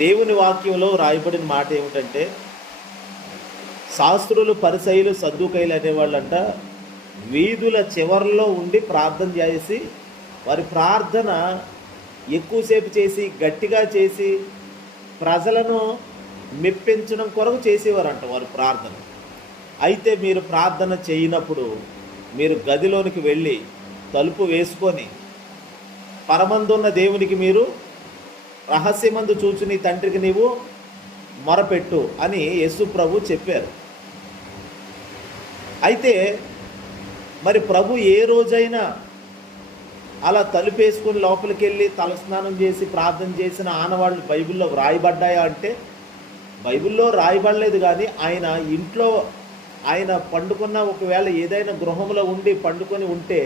దేవుని వాక్యంలో రాయబడిన మాట ఏమిటంటే, శాస్త్రులు, పరిసయ్యులు, సద్దూకయ్యులు అనేవాళ్ళంట వీధుల చివర్లో ఉండి ప్రార్థన చేసి, వారి ప్రార్థన ఎక్కువసేపు చేసి గట్టిగా చేసి ప్రజలను మెప్పించడం కొరకు చేసేవారంట వారు ప్రార్థన. అయితే మీరు ప్రార్థన చేయనప్పుడు మీరు గదిలోనికి వెళ్ళి తలుపు వేసుకొని పరమందున్న దేవునికి మీరు రహస్యమందు చూచి నీ తండ్రికి నీవు మొరపెట్టు అని యేసు ప్రభు చెప్పారు. అయితే మరి ప్రభు ఏ రోజైనా అలా తలుపేసుకొని లోపలికి వెళ్ళి తలస్నానం చేసి ప్రార్థన చేసిన ఆనవాళ్ళు బైబిల్లో రాయబడ్డాయా అంటే బైబిల్లో రాయబడలేదు. కానీ ఆయన ఇంట్లో ఆయన పండుకున్న, ఒకవేళ ఏదైనా గృహంలో ఉండి పండుకొని ఉంటే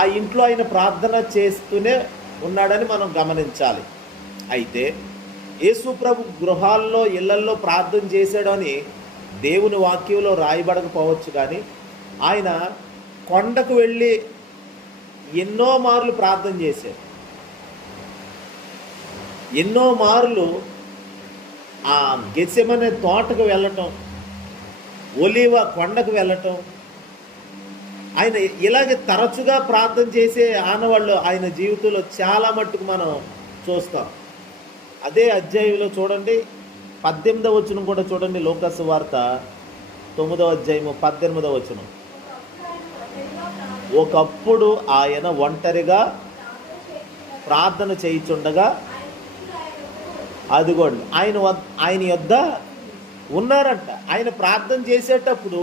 ఆ ఇంట్లో ఆయన ప్రార్థన చేస్తూనే ఉన్నాడని మనం గమనించాలి. అయితే యేసు ప్రభు గృహాల్లో, ఇళ్లల్లో ప్రార్థన చేశాడని దేవుని వాక్యంలో రాయబడకపోవచ్చు. కానీ ఆయన కొండకు వెళ్ళి ఎన్నో మార్లు ప్రార్థన చేశాడు. ఎన్నో మార్లు ఆ గెత్సెమనే తోటకు వెళ్ళటం, ఒలీవ కొండకు వెళ్ళటం, ఆయన ఇలాగే తరచుగా ప్రార్థన చేసే ఆనవాళ్ళు ఆయన జీవితంలో చాలా మట్టుకు మనం చూస్తాం. అదే అధ్యాయంలో చూడండి, 18వ వచనం కూడా చూడండి. లూకాసు వార్త 9వ అధ్యాయము 18వ వచనం. ఒకప్పుడు ఆయన ఒంటరిగా ప్రార్థన చేయుచుండగా అదిగోండి ఆయన యొద్ద ఉన్నారంట. ఆయన ప్రార్థన చేసేటప్పుడు,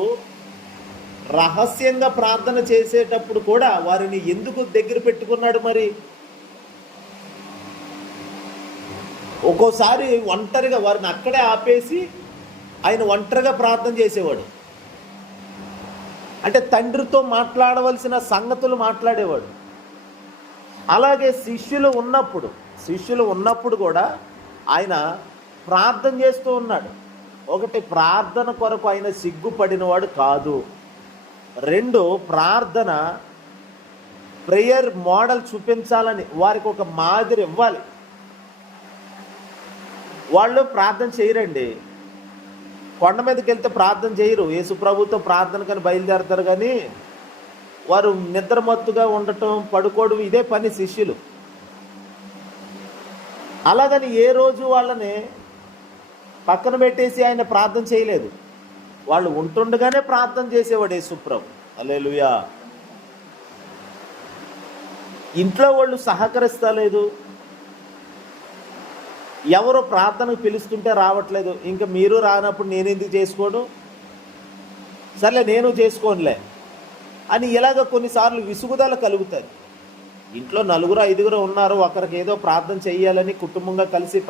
రహస్యంగా ప్రార్థన చేసేటప్పుడు కూడా వారిని ఎందుకు దగ్గర పెట్టుకున్నాడు? మరి ఒక్కోసారి ఒంటరిగా వారిని అక్కడే ఆపేసి ఆయన ఒంటరిగా ప్రార్థన చేసేవాడు. అంటే తండ్రితో మాట్లాడవలసిన సంగతులు మాట్లాడేవాడు. అలాగే శిష్యులు ఉన్నప్పుడు కూడా ఆయన ప్రార్థన చేస్తూ ఉన్నాడు. ఒకటి, ప్రార్థన కొరకు ఆయన సిగ్గుపడినవాడు కాదు. 2, ప్రార్థన ప్రేయర్ మోడల్ చూపించాలని వారికి ఒక మాదిరి ఇవ్వాలి. వాళ్ళు ప్రార్థన చేయరండి, కొండ మీదకి వెళ్తే ప్రార్థన చేయరు. యేసు ప్రభుతో ప్రార్థన కానీ బయలుదేరతారు, కానీ వారు నిద్రమత్తుగా ఉండటం, పడుకోవడం, ఇదే పని శిష్యులు. అలాగని ఏ రోజు వాళ్ళని పక్కన పెట్టేసి ఆయన ప్రార్థన చేయలేదు. వాళ్ళు ఉంటుండగానే ప్రార్థన చేసేవాడు యేసు ప్రభు. హల్లెలూయా. ఇంట్లో వాళ్ళు సహకరిస్తలేదు, ఎవరో ప్రార్థనకు పిలుస్తుంటే రావట్లేదు, ఇంకా మీరు రానప్పుడు నేను ఎందుకు చేసుకోను, సర్లే నేను చేసుకోనులే అని ఇలాగ కొన్నిసార్లు విసుగుదల కలుగుతుంది. ఇంట్లో 4-5 ఉన్నారు, ఒకరికి ఏదో ప్రార్థన చేయాలని, కుటుంబంగా కలిసి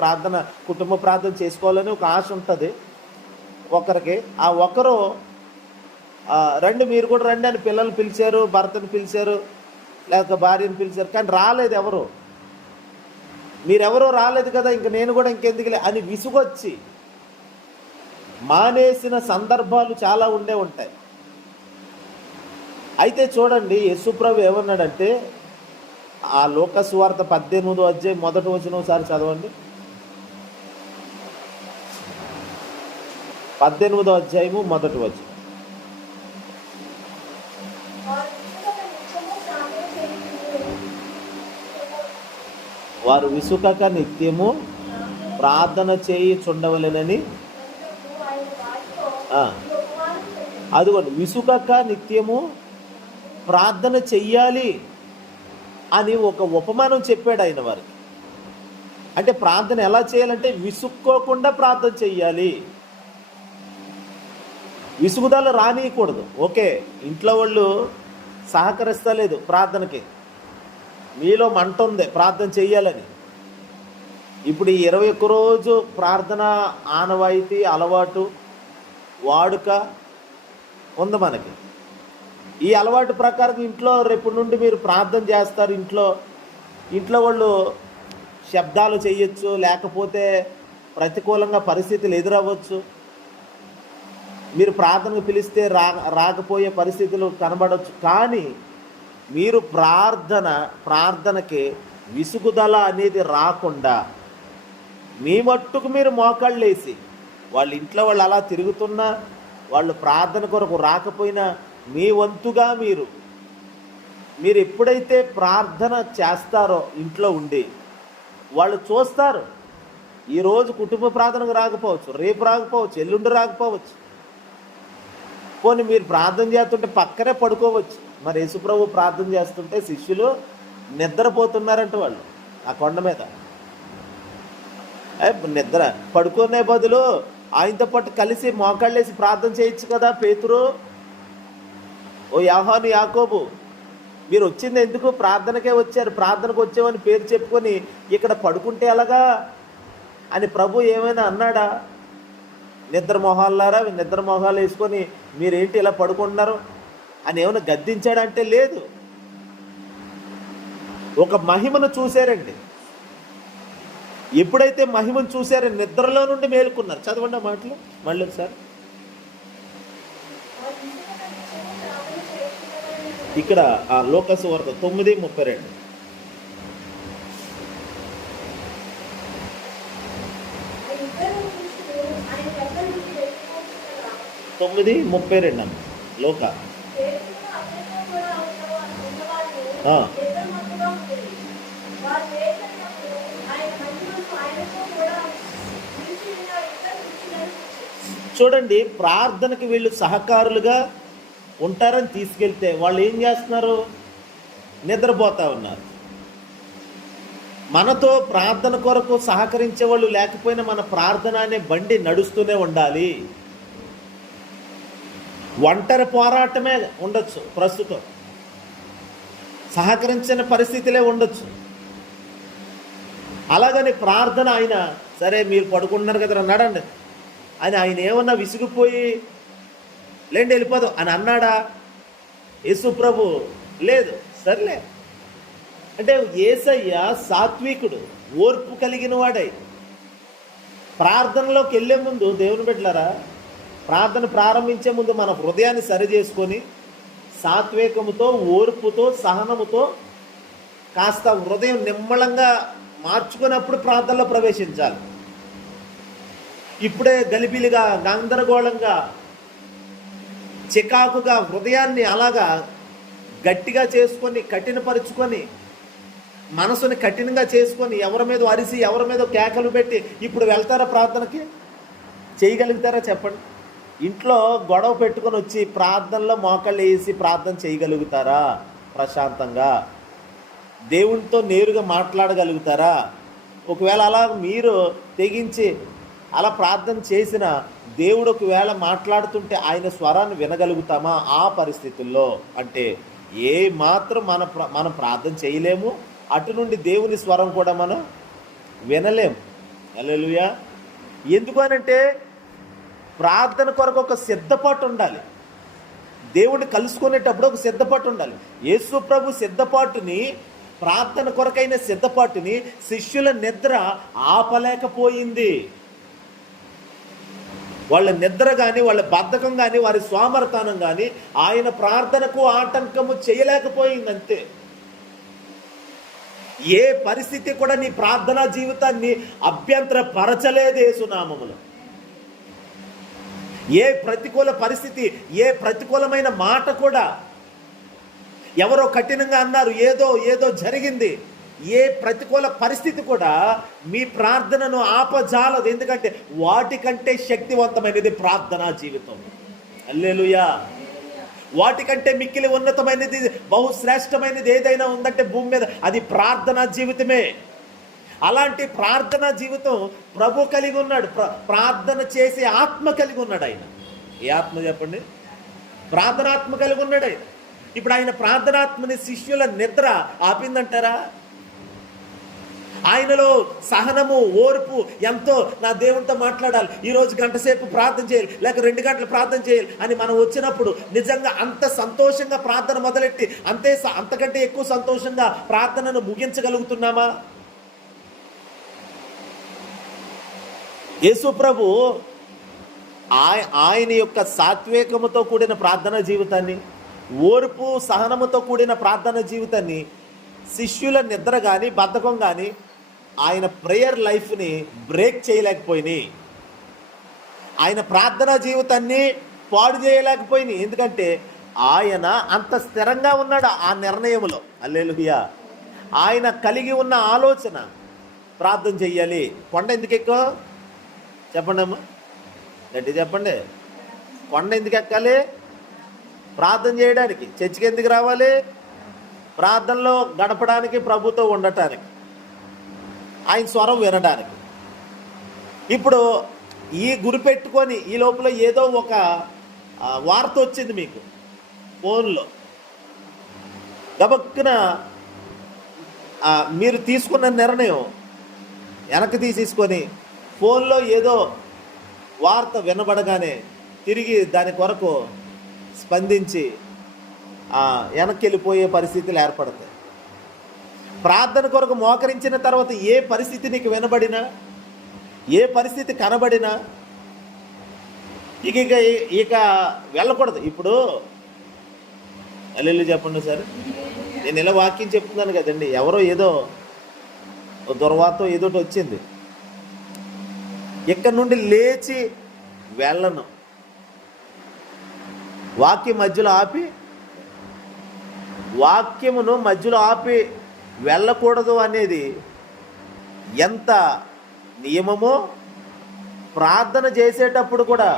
కుటుంబ ప్రార్థన చేసుకోవాలని ఒక ఆశ ఉంటుంది ఒకరికి. ఆ ఒకరు రండి, మీరు కూడా రండి అని పిల్లలు పిలిచారు, భర్తను పిలిచారు, లేక భార్యను పిలిచారు, కానీ రాలేదు ఎవరు. మీరెవరో రాలేదు కదా, ఇంక నేను కూడా ఇంకెందుకులే అని విసుగొచ్చి మానేసిన సందర్భాలు చాలా ఉంటాయి. అయితే చూడండి, యేసుప్రభు ఏమన్నాడంటే, ఆ లూకాసు వార్త 18వ అధ్యాయం 1వ వచనం ఒకసారి చదవండి. 18వ అధ్యాయము 1వ వచనం. వారు విసుకక నిత్యము ప్రార్థన చేయుచుండవలెనని. అదిగోండి, విసుకక నిత్యము ప్రార్థన చెయ్యాలి అని ఒక ఉపమానం చెప్పాడు ఆయన వారికి. అంటే ప్రార్థన ఎలా చేయాలంటే విసుక్కోకుండా ప్రార్థన చెయ్యాలి, విసుగుదల రానియకూడదు. ఓకే, ఇంట్లో వాళ్ళు సహకరిస్తలేదు ప్రార్థనకి, మీలో మంట ఉంది ప్రార్థన చెయ్యాలని. ఇప్పుడు ఈ 21 రోజు ప్రార్థన ఆనవాయితీ, అలవాటు, వాడుక ఉంది మనకి. ఈ అలవాటు ప్రకారం ఇంట్లో రేపు నుండి మీరు ప్రార్థన చేస్తారు. ఇంట్లో వాళ్ళు శబ్దాలు చేయొచ్చు, లేకపోతే ప్రతికూలంగా పరిస్థితులు ఎదురవ్వచ్చు. మీరు ప్రార్థనకు పిలిస్తే రాకపోయే పరిస్థితులు కనబడవచ్చు. కానీ మీరు ప్రార్థనకి విసుగుదల అనేది రాకుండా మీ మట్టుకు మీరు మోకాళ్ళు వేసి, వాళ్ళ ఇంట్లో వాళ్ళు అలా తిరుగుతున్నా, వాళ్ళు ప్రార్థన కొరకు రాకపోయినా, మీ వంతుగా మీరు ఎప్పుడైతే ప్రార్థన చేస్తారో ఇంట్లో ఉండి, వాళ్ళు చూస్తారు. ఈరోజు కుటుంబ ప్రార్థనకు రాకపోవచ్చు, రేపు రాకపోవచ్చు, ఎల్లుండి రాకపోవచ్చు. పోనీ మీరు ప్రార్థన చేస్తుంటే పక్కనే పడుకోవచ్చు. మరి యేసుప్రభు ప్రార్థన చేస్తుంటే శిష్యులు నిద్రపోతున్నారంట. వాళ్ళు ఆ కొండ మీద నిద్ర పడుకునే బదులు ఆయనతో పాటు కలిసి మోకాళ్ళేసి ప్రార్థన చేయొచ్చు కదా. పేతురు, ఓ యోహాను, యాకోబు, మీరు వచ్చింది ఎందుకు? ప్రార్థనకే వచ్చారు. ప్రార్థనకు వచ్చామని పేరు చెప్పుకొని ఇక్కడ పడుకుంటే ఎలాగా అని ప్రభు ఏమైనా అన్నాడా? నిద్ర మొహాలారా, నిద్ర మొహాలు వేసుకొని మీరేంటి ఇలా పడుకుంటున్నారు అని ఏమైనా గద్దించాడంటే లేదు. ఒక మహిమను చూశారండి. ఎప్పుడైతే మహిమను చూశారో నిద్రలో నుండి మేలుకున్నారు. చదవండి ఆ మాటలు మళ్ళీ ఒకసారి. ఇక్కడ ఆ లోకాసు వార్త 9:32. 9:32 అన్న లోక. చూడండి, ప్రార్థనకి వీళ్ళు సహకారులుగా ఉంటారని తీసుకెళ్తే వాళ్ళు ఏం చేస్తున్నారు? నిద్రపోతా ఉన్నారు. మనతో ప్రార్థన కొరకు సహకరించే వాళ్ళు లేకపోయినా మన ప్రార్థన అనే బండి నడుస్తూనే ఉండాలి. ఒంటరి పోరాటమే ఉండొచ్చు, ప్రస్తుతం సహకరించిన పరిస్థితులే ఉండొచ్చు. అలాగని ప్రార్థన ఆయన సరే మీరు పడుకుంటున్నారు కదా నడండి అని ఆయన ఏమన్నా విసిగిపోయి లేండి వెళ్ళిపోదాం అని అన్నాడా యేసు ప్రభు? లేదు. సర్లే అంటే యేసయ్య సాత్వికుడు, ఓర్పు కలిగిన వాడై ప్రార్థనలోకి వెళ్ళే ముందు దేవుని బిడ్డలారా, ప్రార్థన ప్రారంభించే ముందు మన హృదయాన్ని సరి చేసుకొని సాత్వికముతో, ఓర్పుతో, సహనముతో కాస్త హృదయం నిమ్మళంగా మార్చుకున్నప్పుడు ప్రార్థనలో ప్రవేశించాలి. ఇప్పుడే గలిబిలిగా, గందరగోళంగా, చికాకుగా హృదయాన్ని అలాగా గట్టిగా చేసుకొని, కఠినపరుచుకొని, మనసుని కఠినంగా చేసుకొని, ఎవరి మీద అరిసి, ఎవరి మీద కేకలు పెట్టి ఇప్పుడు వెళ్తారా ప్రార్థనకి? చేయగలుగుతారా చెప్పండి? ఇంట్లో గొడవ పెట్టుకొని వచ్చి ప్రార్థనలో మోకాళ్ళు వేసి ప్రార్థన చేయగలుగుతారా? ప్రశాంతంగా దేవునితో నేరుగా మాట్లాడగలుగుతారా? ఒకవేళ అలా మీరు తెగించి అలా ప్రార్థన చేసిన దేవుడు ఒకవేళ మాట్లాడుతుంటే ఆయన స్వరాన్ని వినగలుగుతామా? ఆ పరిస్థితుల్లో అంటే ఏ మాత్రం మనం ప్రార్థన చేయలేము, అటు నుండి దేవుని స్వరం కూడా మనం వినలేము. హల్లెలూయా. ఎందుకు అనంటే ప్రార్థన కొరకు ఒక సిద్ధపాటు ఉండాలి. దేవుడిని కలుసుకునేటప్పుడు ఒక సిద్ధపాటు ఉండాలి. యేసు ప్రభు సిద్ధపాటుని, ప్రార్థన కొరకైన సిద్ధపాటుని శిష్యుల నిద్ర ఆపలేకపోయింది. వాళ్ళ నిద్ర కానీ, వాళ్ళ బద్ధకం కానీ, వారి సోమరతనం కానీ ఆయన ప్రార్థనకు ఆటంకము చేయలేకపోయింది. అంతే. ఏ పరిస్థితి కూడా నీ ప్రార్థనా జీవితాన్ని అభ్యంతరపరచలేదు యేసునామములో. ఏ ప్రతికూల పరిస్థితి, ఏ ప్రతికూలమైన మాట కూడా, ఎవరో కఠినంగా అన్నారు, ఏదో జరిగింది, ఏ ప్రతికూల పరిస్థితి కూడా మీ ప్రార్థనను ఆపజాలదు. ఎందుకంటే వాటికంటే శక్తివంతమైనది ప్రార్థనా జీవితం. హల్లెలూయా. వాటికంటే మిక్కిలి ఉన్నతమైనది, బహుశ్రేష్టమైనది ఏదైనా ఉందంటే భూమి మీద అది ప్రార్థనా జీవితమే. అలాంటి ప్రార్థనా జీవితం ప్రభు కలిగి ఉన్నాడు. ప్రార్థన చేసే ఆత్మ కలిగి ఉన్నాడు ఆయన. ఏ ఆత్మ చెప్పండి? ప్రార్థనాత్మ కలిగి ఉన్నాడు ఆయన. ఇప్పుడు ఆయన ప్రార్థనాత్మని శిష్యుల నిద్ర ఆపిందంటారా? ఆయనలో సహనము, ఓర్పు ఎంతో, నా దేవునితో మాట్లాడాలి, ఈరోజు గంట సేపు ప్రార్థన చేయాలి, లేక 2 గంటలు ప్రార్థన చేయాలి అని మనం వచ్చినప్పుడు నిజంగా అంత సంతోషంగా ప్రార్థన మొదలెట్టి అంతకంటే ఎక్కువ సంతోషంగా ప్రార్థనను ముగించగలుగుతున్నామా? యేసు ప్రభు ఆయన యొక్క సాత్వికముతో కూడిన ప్రార్థనా జీవితాన్ని, ఓర్పు సహనముతో కూడిన ప్రార్థనా జీవితాన్ని శిష్యుల నిద్ర కానీ, బద్ధకం కానీ ఆయన ప్రేయర్ లైఫ్ని బ్రేక్ చేయలేకపోయినాయి. ఆయన ప్రార్థనా జీవితాన్ని పాడు చేయలేకపోయినాయి. ఎందుకంటే ఆయన అంత స్థిరంగా ఉన్నాడు ఆ నిర్ణయంలో. హల్లెలూయా. ఆయన కలిగి ఉన్న ఆలోచన ప్రార్థన చెయ్యాలి. కొండ ఎందుకు ఎక్కువ చెప్పండి అమ్మా, గట్టి చెప్పండి. కొండ ఎందుకు ఎక్కాలి? ప్రార్థన చేయడానికి. చర్చికి ఎందుకు రావాలి? ప్రార్థనలో గడపడానికి, ప్రభుతో ఉండటానికి, ఆయన స్వరం వినడానికి. ఇప్పుడు ఈ గురి పెట్టుకొని ఈ లోపల ఏదో ఒక వార్త వచ్చింది మీకు ఫోన్లో. గబక్కున మీరు తీసుకున్న నిర్ణయం వెనక్కి తీసేసుకొని ఫోన్లో ఏదో వార్త వినబడగానే తిరిగి దాని కొరకు స్పందించి వెనక్కి వెళ్ళిపోయే పరిస్థితులు ఏర్పడతాయి. ప్రార్థన కొరకు మోకరించిన తర్వాత ఏ పరిస్థితి నీకు వినబడినా, ఏ పరిస్థితి కనబడినా ఇక ఇక ఇక వెళ్ళకూడదు. ఇప్పుడు అల్లెళ్ళు చెప్పండి సార్, నేను ఇలా వాక్యం చెప్తున్నాను కదండి. ఎవరో ఏదో దుర్వార్త ఏదోటి వచ్చింది, ఇక్కడ నుండి లేచి వెళ్ళను, వాక్యమును మధ్యలో ఆపి వెళ్ళకూడదు అనేది ఎంత నియమమో, ప్రార్థన చేసేటప్పుడు కూడా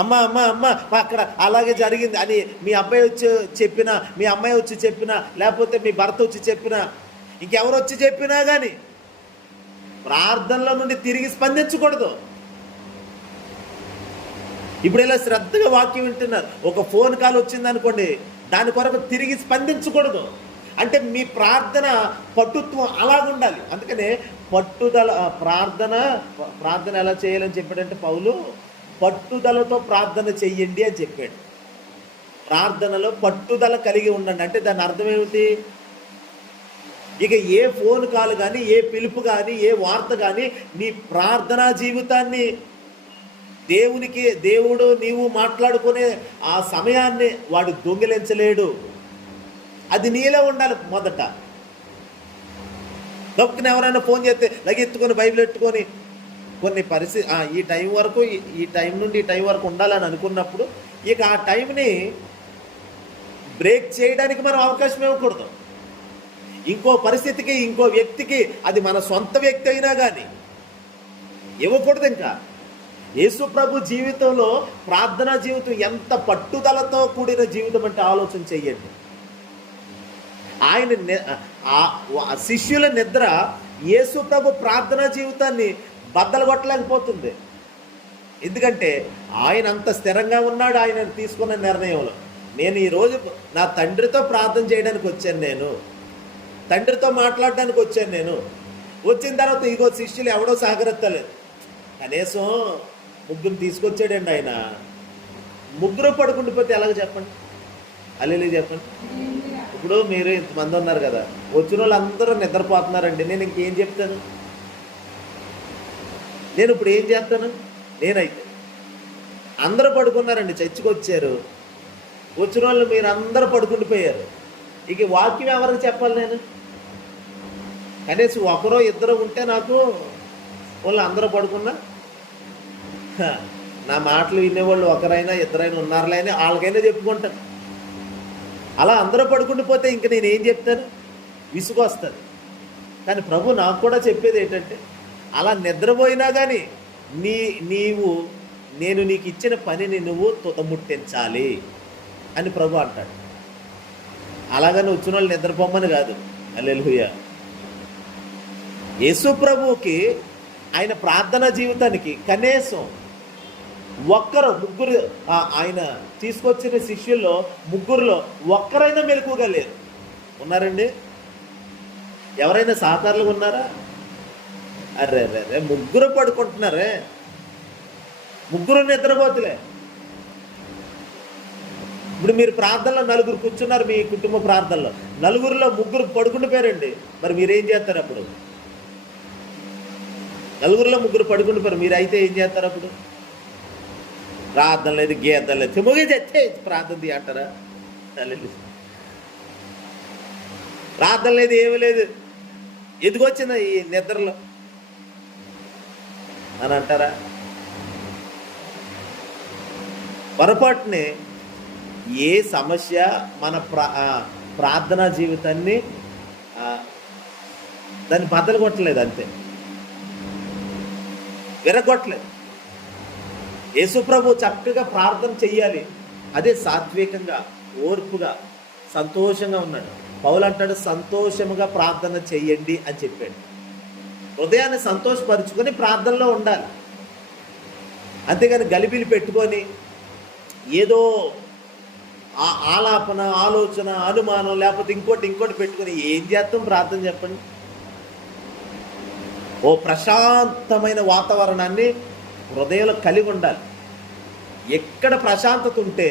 అమ్మ అమ్మ అమ్మ అక్కడ అలాగే జరిగింది అని మీ అబ్బాయి వచ్చి చెప్పినా, మీ అమ్మాయి వచ్చి చెప్పినా, లేకపోతే మీ భర్త వచ్చి చెప్పినా, ఇంకెవరు వచ్చి చెప్పినా కానీ ప్రార్థనలో నుండి తిరిగి స్పందించకూడదు. ఇప్పుడు ఇలా శ్రద్ధగా వాక్యం వింటున్నారు, ఒక ఫోన్ కాల్ వచ్చిందనుకోండి, దాని కొరకు తిరిగి స్పందించకూడదు. అంటే మీ ప్రార్థన పట్టుత్వం అలాగుండాలి. అందుకనే పట్టుదల ప్రార్థన ఎలా చేయాలని చెప్పాడంటే పౌలు, పట్టుదలతో ప్రార్థన చెయ్యండి అని చెప్పాడు. ప్రార్థనలో పట్టుదల కలిగి ఉండండి అంటే దాని అర్థం ఏమిటి? ఇక ఏ ఫోన్ కాల్ కానీ, ఏ పిలుపు కానీ, ఏ వార్త కానీ నీ ప్రార్థనా జీవితాన్ని దేవుడు నీవు మాట్లాడుకునే ఆ సమయాన్ని వాడు దొంగిలించలేడు. అది నీలో ఉండాలి మొదట. గొప్పని ఎవరైనా ఫోన్ చేస్తే లగెత్తుకొని బైబిల్ ఎత్తుకొని కొన్ని పరిస్థితి ఈ టైం వరకు, ఈ టైం నుండి ఈ టైం వరకు ఉండాలని అనుకున్నప్పుడు ఇక ఆ టైంని బ్రేక్ చేయడానికి మనం అవకాశం ఇవ్వకూడదు. ఇంకో పరిస్థితికి, ఇంకో వ్యక్తికి, అది మన సొంత వ్యక్తి అయినా కానీ ఇవ్వకూడదు. ఇంకా యేసు ప్రభు జీవితంలో ప్రార్థనా జీవితం ఎంత పట్టుదలతో కూడిన జీవితం అంటే ఆలోచన చెయ్యండి. ఆయన శిష్యుల నిద్ర యేసు ప్రభు ప్రార్థనా జీవితాన్ని బద్దలు కొట్టలేకపోతుంది. ఎందుకంటే ఆయన అంత స్థిరంగా ఉన్నాడు ఆయన తీసుకున్న నిర్ణయంలో. నేను ఈరోజు నా తండ్రితో ప్రార్థన చేయడానికి వచ్చాను, నేను తండ్రితో మాట్లాడడానికి వచ్చాను. నేను వచ్చిన తర్వాత ఇగో శిష్యులు ఎవడో సహకరిస్తలేదు, కనీసం ముగ్గురు తీసుకొచ్చాడండి ఆయన. ముగ్గురు పడుకుండిపోతే ఎలాగ చెప్పండి? అల్లెలు చెప్పండి. ఇప్పుడు మీరు ఇంతమంది ఉన్నారు కదా, వచ్చిన వాళ్ళు అందరూ నిద్రపోతున్నారండి, నేను ఇంకేం చెప్తాను? నేను ఇప్పుడు ఏం చేస్తాను? నేనైతే అందరూ పడుకున్నారండి, చర్చికి వచ్చారు, వచ్చిన వాళ్ళు మీరు అందరూ పడుకుండిపోయారు. ఇక వాక్యం ఎవరికి చెప్పాలి? నేను కనీసం ఒకరో ఇద్దరు ఉంటే నాకు వాళ్ళు అందరూ పడుకున్నా నా మాటలు వినేవాళ్ళు ఒకరైనా ఇద్దరైనా ఉన్నారులే అని వాళ్ళకైనా చెప్పుకుంటాను. అలా అందరూ పడుకుండిపోతే ఇంక నేను ఏం చెప్తాను? విసుగు వస్తుంది. కానీ ప్రభు నాకు కూడా చెప్పేది ఏంటంటే, అలా నిద్రపోయినా కానీ నేను నీకు ఇచ్చిన పనిని నువ్వు తుదముట్టించాలి అని ప్రభు అంటాడు. అలాగని వచ్చిన వాళ్ళు నిద్రపోమని కాదు. హల్లెలూయా. యేసు ప్రభువుకి ఆయన ప్రార్థనా జీవితానికి కనీసం ముగ్గురు ఆయన తీసుకొచ్చిన శిష్యుల్లో ముగ్గురులో ఒక్కరైనా మెలకుగా లేరు. ఉన్నారండి? ఎవరైనా సాకారులుగా ఉన్నారా? అర్రే రే ముగ్గురు పడుకుంటున్నారే, ముగ్గురు నిద్రపోతులే. ఇప్పుడు మీరు ప్రార్థనలో నలుగురు కూర్చున్నారు, మీ కుటుంబ ప్రార్థనలో నలుగురిలో ముగ్గురు పడుకుండిపోయారండి. మరి మీరేం చేస్తారు అప్పుడు? నలుగురిలో ముగ్గురు పడుకుండిపోయారు, మీరు అయితే ఏం చేస్తారు అప్పుడు? ప్రార్థన లేదు, గీతం లేదు, ముగితే ప్రార్థన అంటారా? ప్రార్థన లేదు, ఏమీ లేదు, ఎందుకు వచ్చింది ఈ నిద్రలో అని అంటారా? పొరపాటునే ఏ సమస్య మన ప్రార్థనా జీవితాన్ని దాన్ని బద్దలు కొట్టలేదు, అంతే, విరగొట్టలేదు. యేసుప్రభు చక్కగా ప్రార్థన చెయ్యాలి, అదే సాత్వికంగా, ఓర్పుగా, సంతోషంగా ఉన్నాడు. పౌలు అంటాడు సంతోషముగా ప్రార్థన చెయ్యండి అని చెప్పాడు. హృదయాన్ని సంతోషపరుచుకొని ప్రార్థనలో ఉండాలి, అంతేగాని గలిబిలి పెట్టుకొని ఏదో ఆలాపన, ఆలోచన, అనుమానం, లేకపోతే ఇంకోటి పెట్టుకొని ఏం చేస్తాం ప్రార్థన చెప్పండి? ఓ ప్రశాంతమైన వాతావరణాన్ని హృదయంలో కలిగి ఉండాలి. ఎక్కడ ప్రశాంతత ఉంటే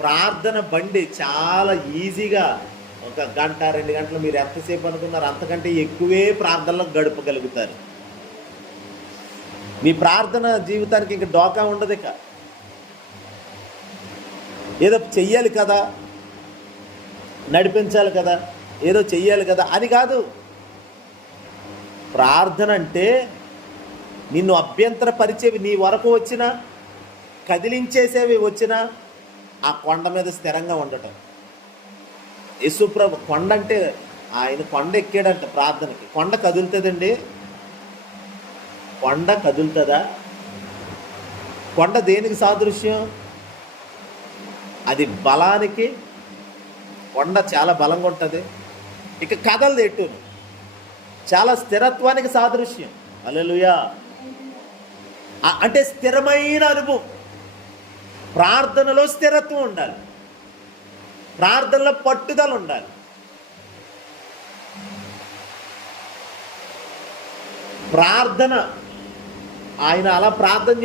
ప్రార్థన బండి చాలా ఈజీగా 1 గంట 2 గంటలు మీరు ఎంతసేపు అనుకున్నారు అంతకంటే ఎక్కువే ప్రార్థనలో గడపగలుగుతారు. మీ ప్రార్థన జీవితానికి ఇంక డోకా ఉండదు. ఇక ఏదో చెయ్యాలి కదా, నడిపించాలి కదా, ఏదో చెయ్యాలి కదా అని కాదు. ప్రార్థన అంటే నిన్ను అభ్యంతరపరిచేవి నీ వరకు వచ్చినా, కదిలించేసేవి వచ్చినా ఆ కొండ మీద స్థిరంగా ఉండటం. యేసుప్రభు కొండ అంటే ఆయన కొండ ఎక్కాడంట ప్రార్థనకి. కొండ కదులుతుందండి? కొండ కదులుతుందా? కొండ దేనికి సాదృశ్యం? అది బలానికి. కొండ చాలా బలంగా ఉంటుంది, ఇక కదలదు ఎటు. చాలా స్థిరత్వానికి సాదృశ్యం. హల్లెలూయా. అంటే స్థిరమైన అనుభవం. ప్రార్థనలో స్థిరత్వం ఉండాలి, ప్రార్థనలో పట్టుదల ఉండాలి. ప్రార్థన ఆయన అలా ప్రార్థన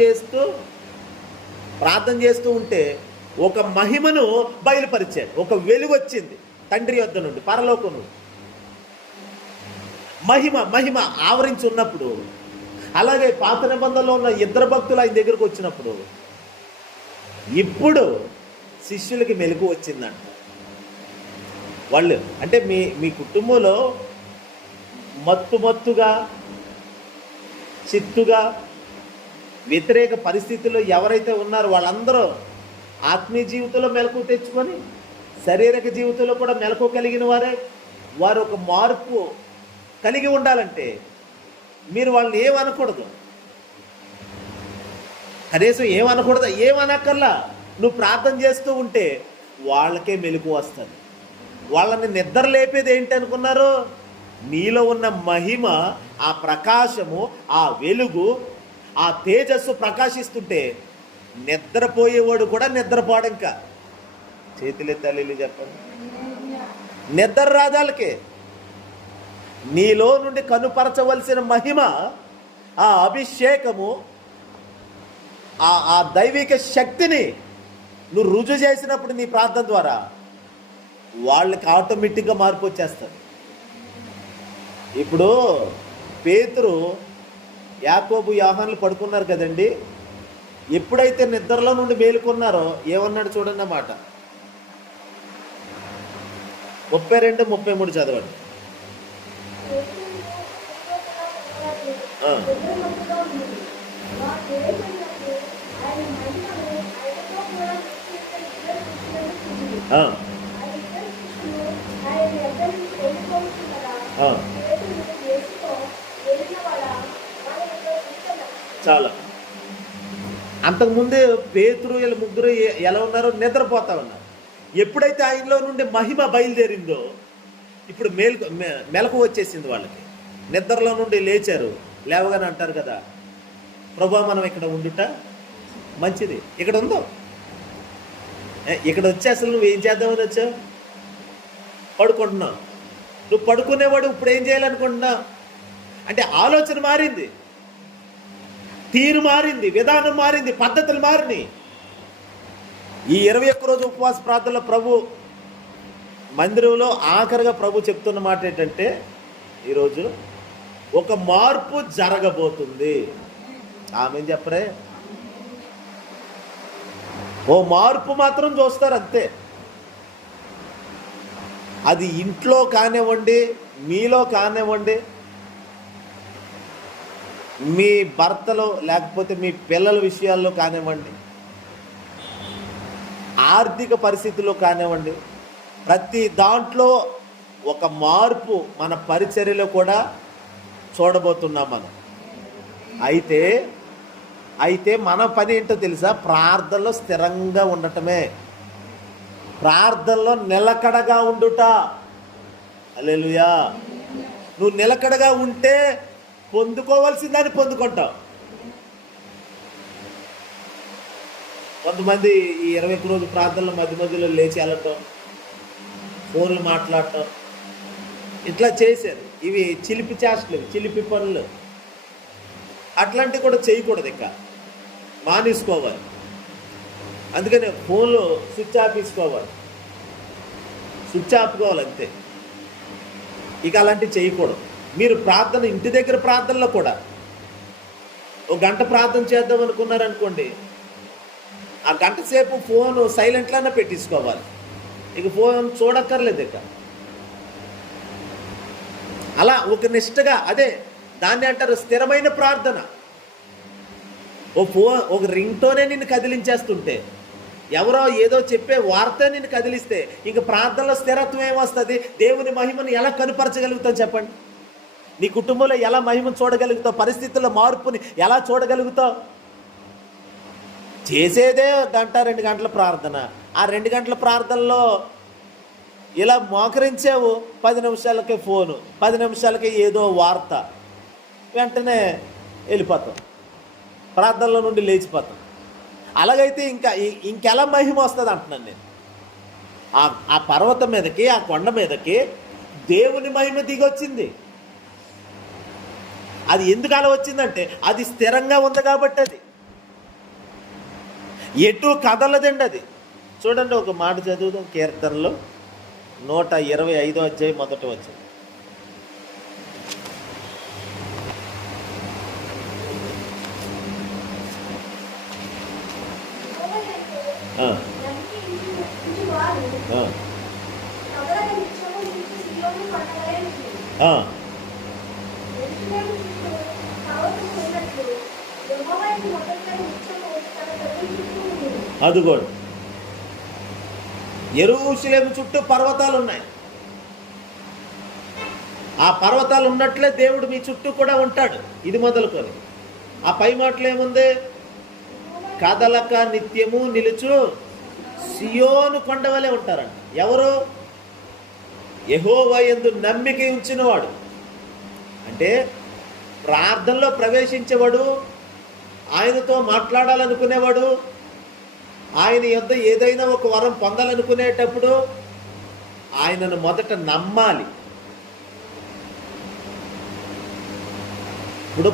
చేస్తూ ఉంటే ఒక మహిమను బయలుపరిచాడు. ఒక వెలుగు వచ్చింది తండ్రి వద్ద నుండి, పరలోకం నుండి. మహిమ ఆవరించి ఉన్నప్పుడు, అలాగే పాత నిబంధనలో ఉన్న 2 భక్తులు ఆయన దగ్గరకు వచ్చినప్పుడు ఇప్పుడు శిష్యులకి మెలకు వచ్చిందంట. వాళ్ళు అంటే మీ కుటుంబంలో మత్తుగా, చిత్తుగా, వ్యతిరేక పరిస్థితుల్లో ఎవరైతే ఉన్నారో వాళ్ళందరూ ఆత్మీయ జీవితంలో మెలకు తెచ్చుకొని శారీరక జీవితంలో కూడా మెలకు కలిగిన వారు ఒక మార్పు కలిగి ఉండాలంటే మీరు వాళ్ళని ఏమనకూడదు, కనీసం ఏమనక్కర్లా. నువ్వు ప్రార్థన చేస్తూ ఉంటే వాళ్ళకే మెలకు వస్తుంది. వాళ్ళని నిద్ర లేపేది ఏంటి అనుకున్నారు? నీలో ఉన్న మహిమ, ఆ ప్రకాశము, ఆ వెలుగు, ఆ తేజస్సు ప్రకాశిస్తుంటే నిద్రపోయేవాడు కూడా నిద్రపోవడం. ఇంకా చేతులెత్తాలి చెప్పండి. నిద్ర రాదాలకే నీలో నుండి కనుపరచవలసిన మహిమ, ఆ అభిషేకము, ఆ దైవిక శక్తిని నువ్వు రుజువు చేసినప్పుడు నీ ప్రార్థన ద్వారా వాళ్ళకి ఆటోమేటిక్గా మార్పు వచ్చేస్తుంది. ఇప్పుడు పేతురు, యాకోబు, యోహానులు పడుకున్నారు కదండి. ఎప్పుడైతే నిద్రలో నుండి మేలుకున్నారో ఏమన్నాడు చూడండి అన్నమాట. 32, 33 చదవండి. చాలా అంతకుముందే పేతురు వీళ్ళ ముగ్గురు ఎలా ఉన్నారో నిద్రపోతా ఉన్నారు. ఎప్పుడైతే ఆయనలో నుండి మహిమ బయలుదేరిందో ఇప్పుడు మెలకు వచ్చేసింది వాళ్ళకి. నిద్రలో నుండి లేచారు. లేవగానే అంటారు కదా, ప్రభా మనం ఇక్కడ ఉండుట మంచిది. ఇక్కడ ఉందో, ఇక్కడ వచ్చి అసలు నువ్వు ఏం చేద్దామని వచ్చావు? పడుకుంటున్నావు. నువ్వు పడుకునేవాడు ఇప్పుడు ఏం చేయాలనుకుంటున్నావు అంటే ఆలోచన మారింది, తీరు మారింది, విధానం మారింది, పద్ధతులు మారినాయి. ఈ 21 రోజు ఉపవాస ప్రార్థనలో ప్రభు మందిరంలో ఆఖరిగా ప్రభు చెప్తున్న మాట ఏంటంటే, ఈరోజు ఒక మార్పు జరగబోతుంది. ఆమె చెప్పరే, ఓ మార్పు మాత్రం చూస్తారు అంతే. అది ఇంట్లో కానివ్వండి, మీలో కానివ్వండి, మీ భర్తలో లేకపోతే మీ పిల్లల విషయాల్లో కానివ్వండి, ఆర్థిక పరిస్థితుల్లో కానివ్వండి, ప్రతి దాంట్లో ఒక మార్పు మన పరిచర్యలో కూడా చూడబోతున్నాం మనం. అయితే మన పని ఏంటో తెలుసా? ప్రార్థనలో స్థిరంగా ఉండటమే, ప్రార్థనలో నిలకడగా ఉండుట. హల్లెలూయా. నువ్వు నిలకడగా ఉంటే పొందుకోవాల్సిందని పొందుకుంటావు. కొంతమంది ఈ 21 రోజు ప్రార్థనలు మధ్యలో లేచి వెళ్ళటం, ఫోన్లు మాట్లాడటం ఇట్లా చేశారు. ఇవి చిలిపి చేష్టలు, చిలిపి పనులు. అట్లాంటివి కూడా చేయకూడదు, ఇక మానేసుకోవాలి. అందుకని ఫోన్లో స్విచ్ ఆఫ్ తీసుకోవాలి, స్విచ్ ఆపుకోవాలి అంతే. ఇక అలాంటివి చేయకూడదు. మీరు ప్రార్థన, ఇంటి దగ్గర ప్రార్థనలో కూడా ఒక గంట ప్రార్థన చేద్దాం అనుకున్నారనుకోండి, ఆ గంట సేపు ఫోన్ సైలెంట్లోనే పెట్టించుకోవాలి. ఇక ఫోన్ చూడక్కర్లేదు ఇక. అలా ఒక నిష్టగా, అదే దాన్ని అంటారు స్థిరమైన ప్రార్థన. ఒక రింగ్తోనే నిన్ను కదిలించేస్తుంటే, ఎవరో ఏదో చెప్పే వార్త నిన్ను కదిలిస్తే ఇంక ప్రార్థనలో స్థిరత్వం ఏమొస్తుంది? దేవుని మహిమను ఎలా కనుపరచగలుగుతావు చెప్పండి? నీ కుటుంబంలో ఎలా మహిమను చూడగలుగుతావు? పరిస్థితుల్లో మార్పుని ఎలా చూడగలుగుతావు? చేసేదే గంట 2 గంటల ప్రార్థన. ఆ 2 గంటల ప్రార్థనలో ఇలా మోకరించావు, 10 నిమిషాలకే ఫోను, 10 నిమిషాలకే ఏదో వార్త, వెంటనే వెళ్ళిపోతాం, ప్రార్థనలో నుండి లేచిపోతాం. అలాగైతే ఇంకెలా మహిమ వస్తుంది అంటున్నాను నేను. ఆ పర్వతం మీదకి, ఆ కొండ మీదకి దేవుని మహిమ దిగొచ్చింది. అది ఎందుకు అలా వచ్చిందంటే అది స్థిరంగా ఉంది కాబట్టి. అది ఎటు కదలదండి. అది చూడండి, ఒక మాట చదువుదాం. కీర్తనలో 125వ అధ్యాయం 1వ వచనం. అదిగోడు, యెరూషలేము చుట్టూ పర్వతాలు ఉన్నాయి. ఆ పర్వతాలు ఉన్నట్లే దేవుడు మీ చుట్టూ కూడా ఉంటాడు. ఇది మొదలుకొని ఆ పై మాటలు ఏముంది? కదలక నిత్యము నిలుచు సియోను కొండవలే ఉంటారంట. ఎవరు? యెహోవా యందు నమ్మిక ఉంచినవాడు. అంటే ప్రార్థనలో ప్రవేశించేవాడు, ఆయనతో మాట్లాడాలనుకునేవాడు, ఆయన యొద్ద ఏదైనా ఒక వరం పొందాలనుకునేటప్పుడు ఆయనను మొదట నమ్మాలి. ఇప్పుడు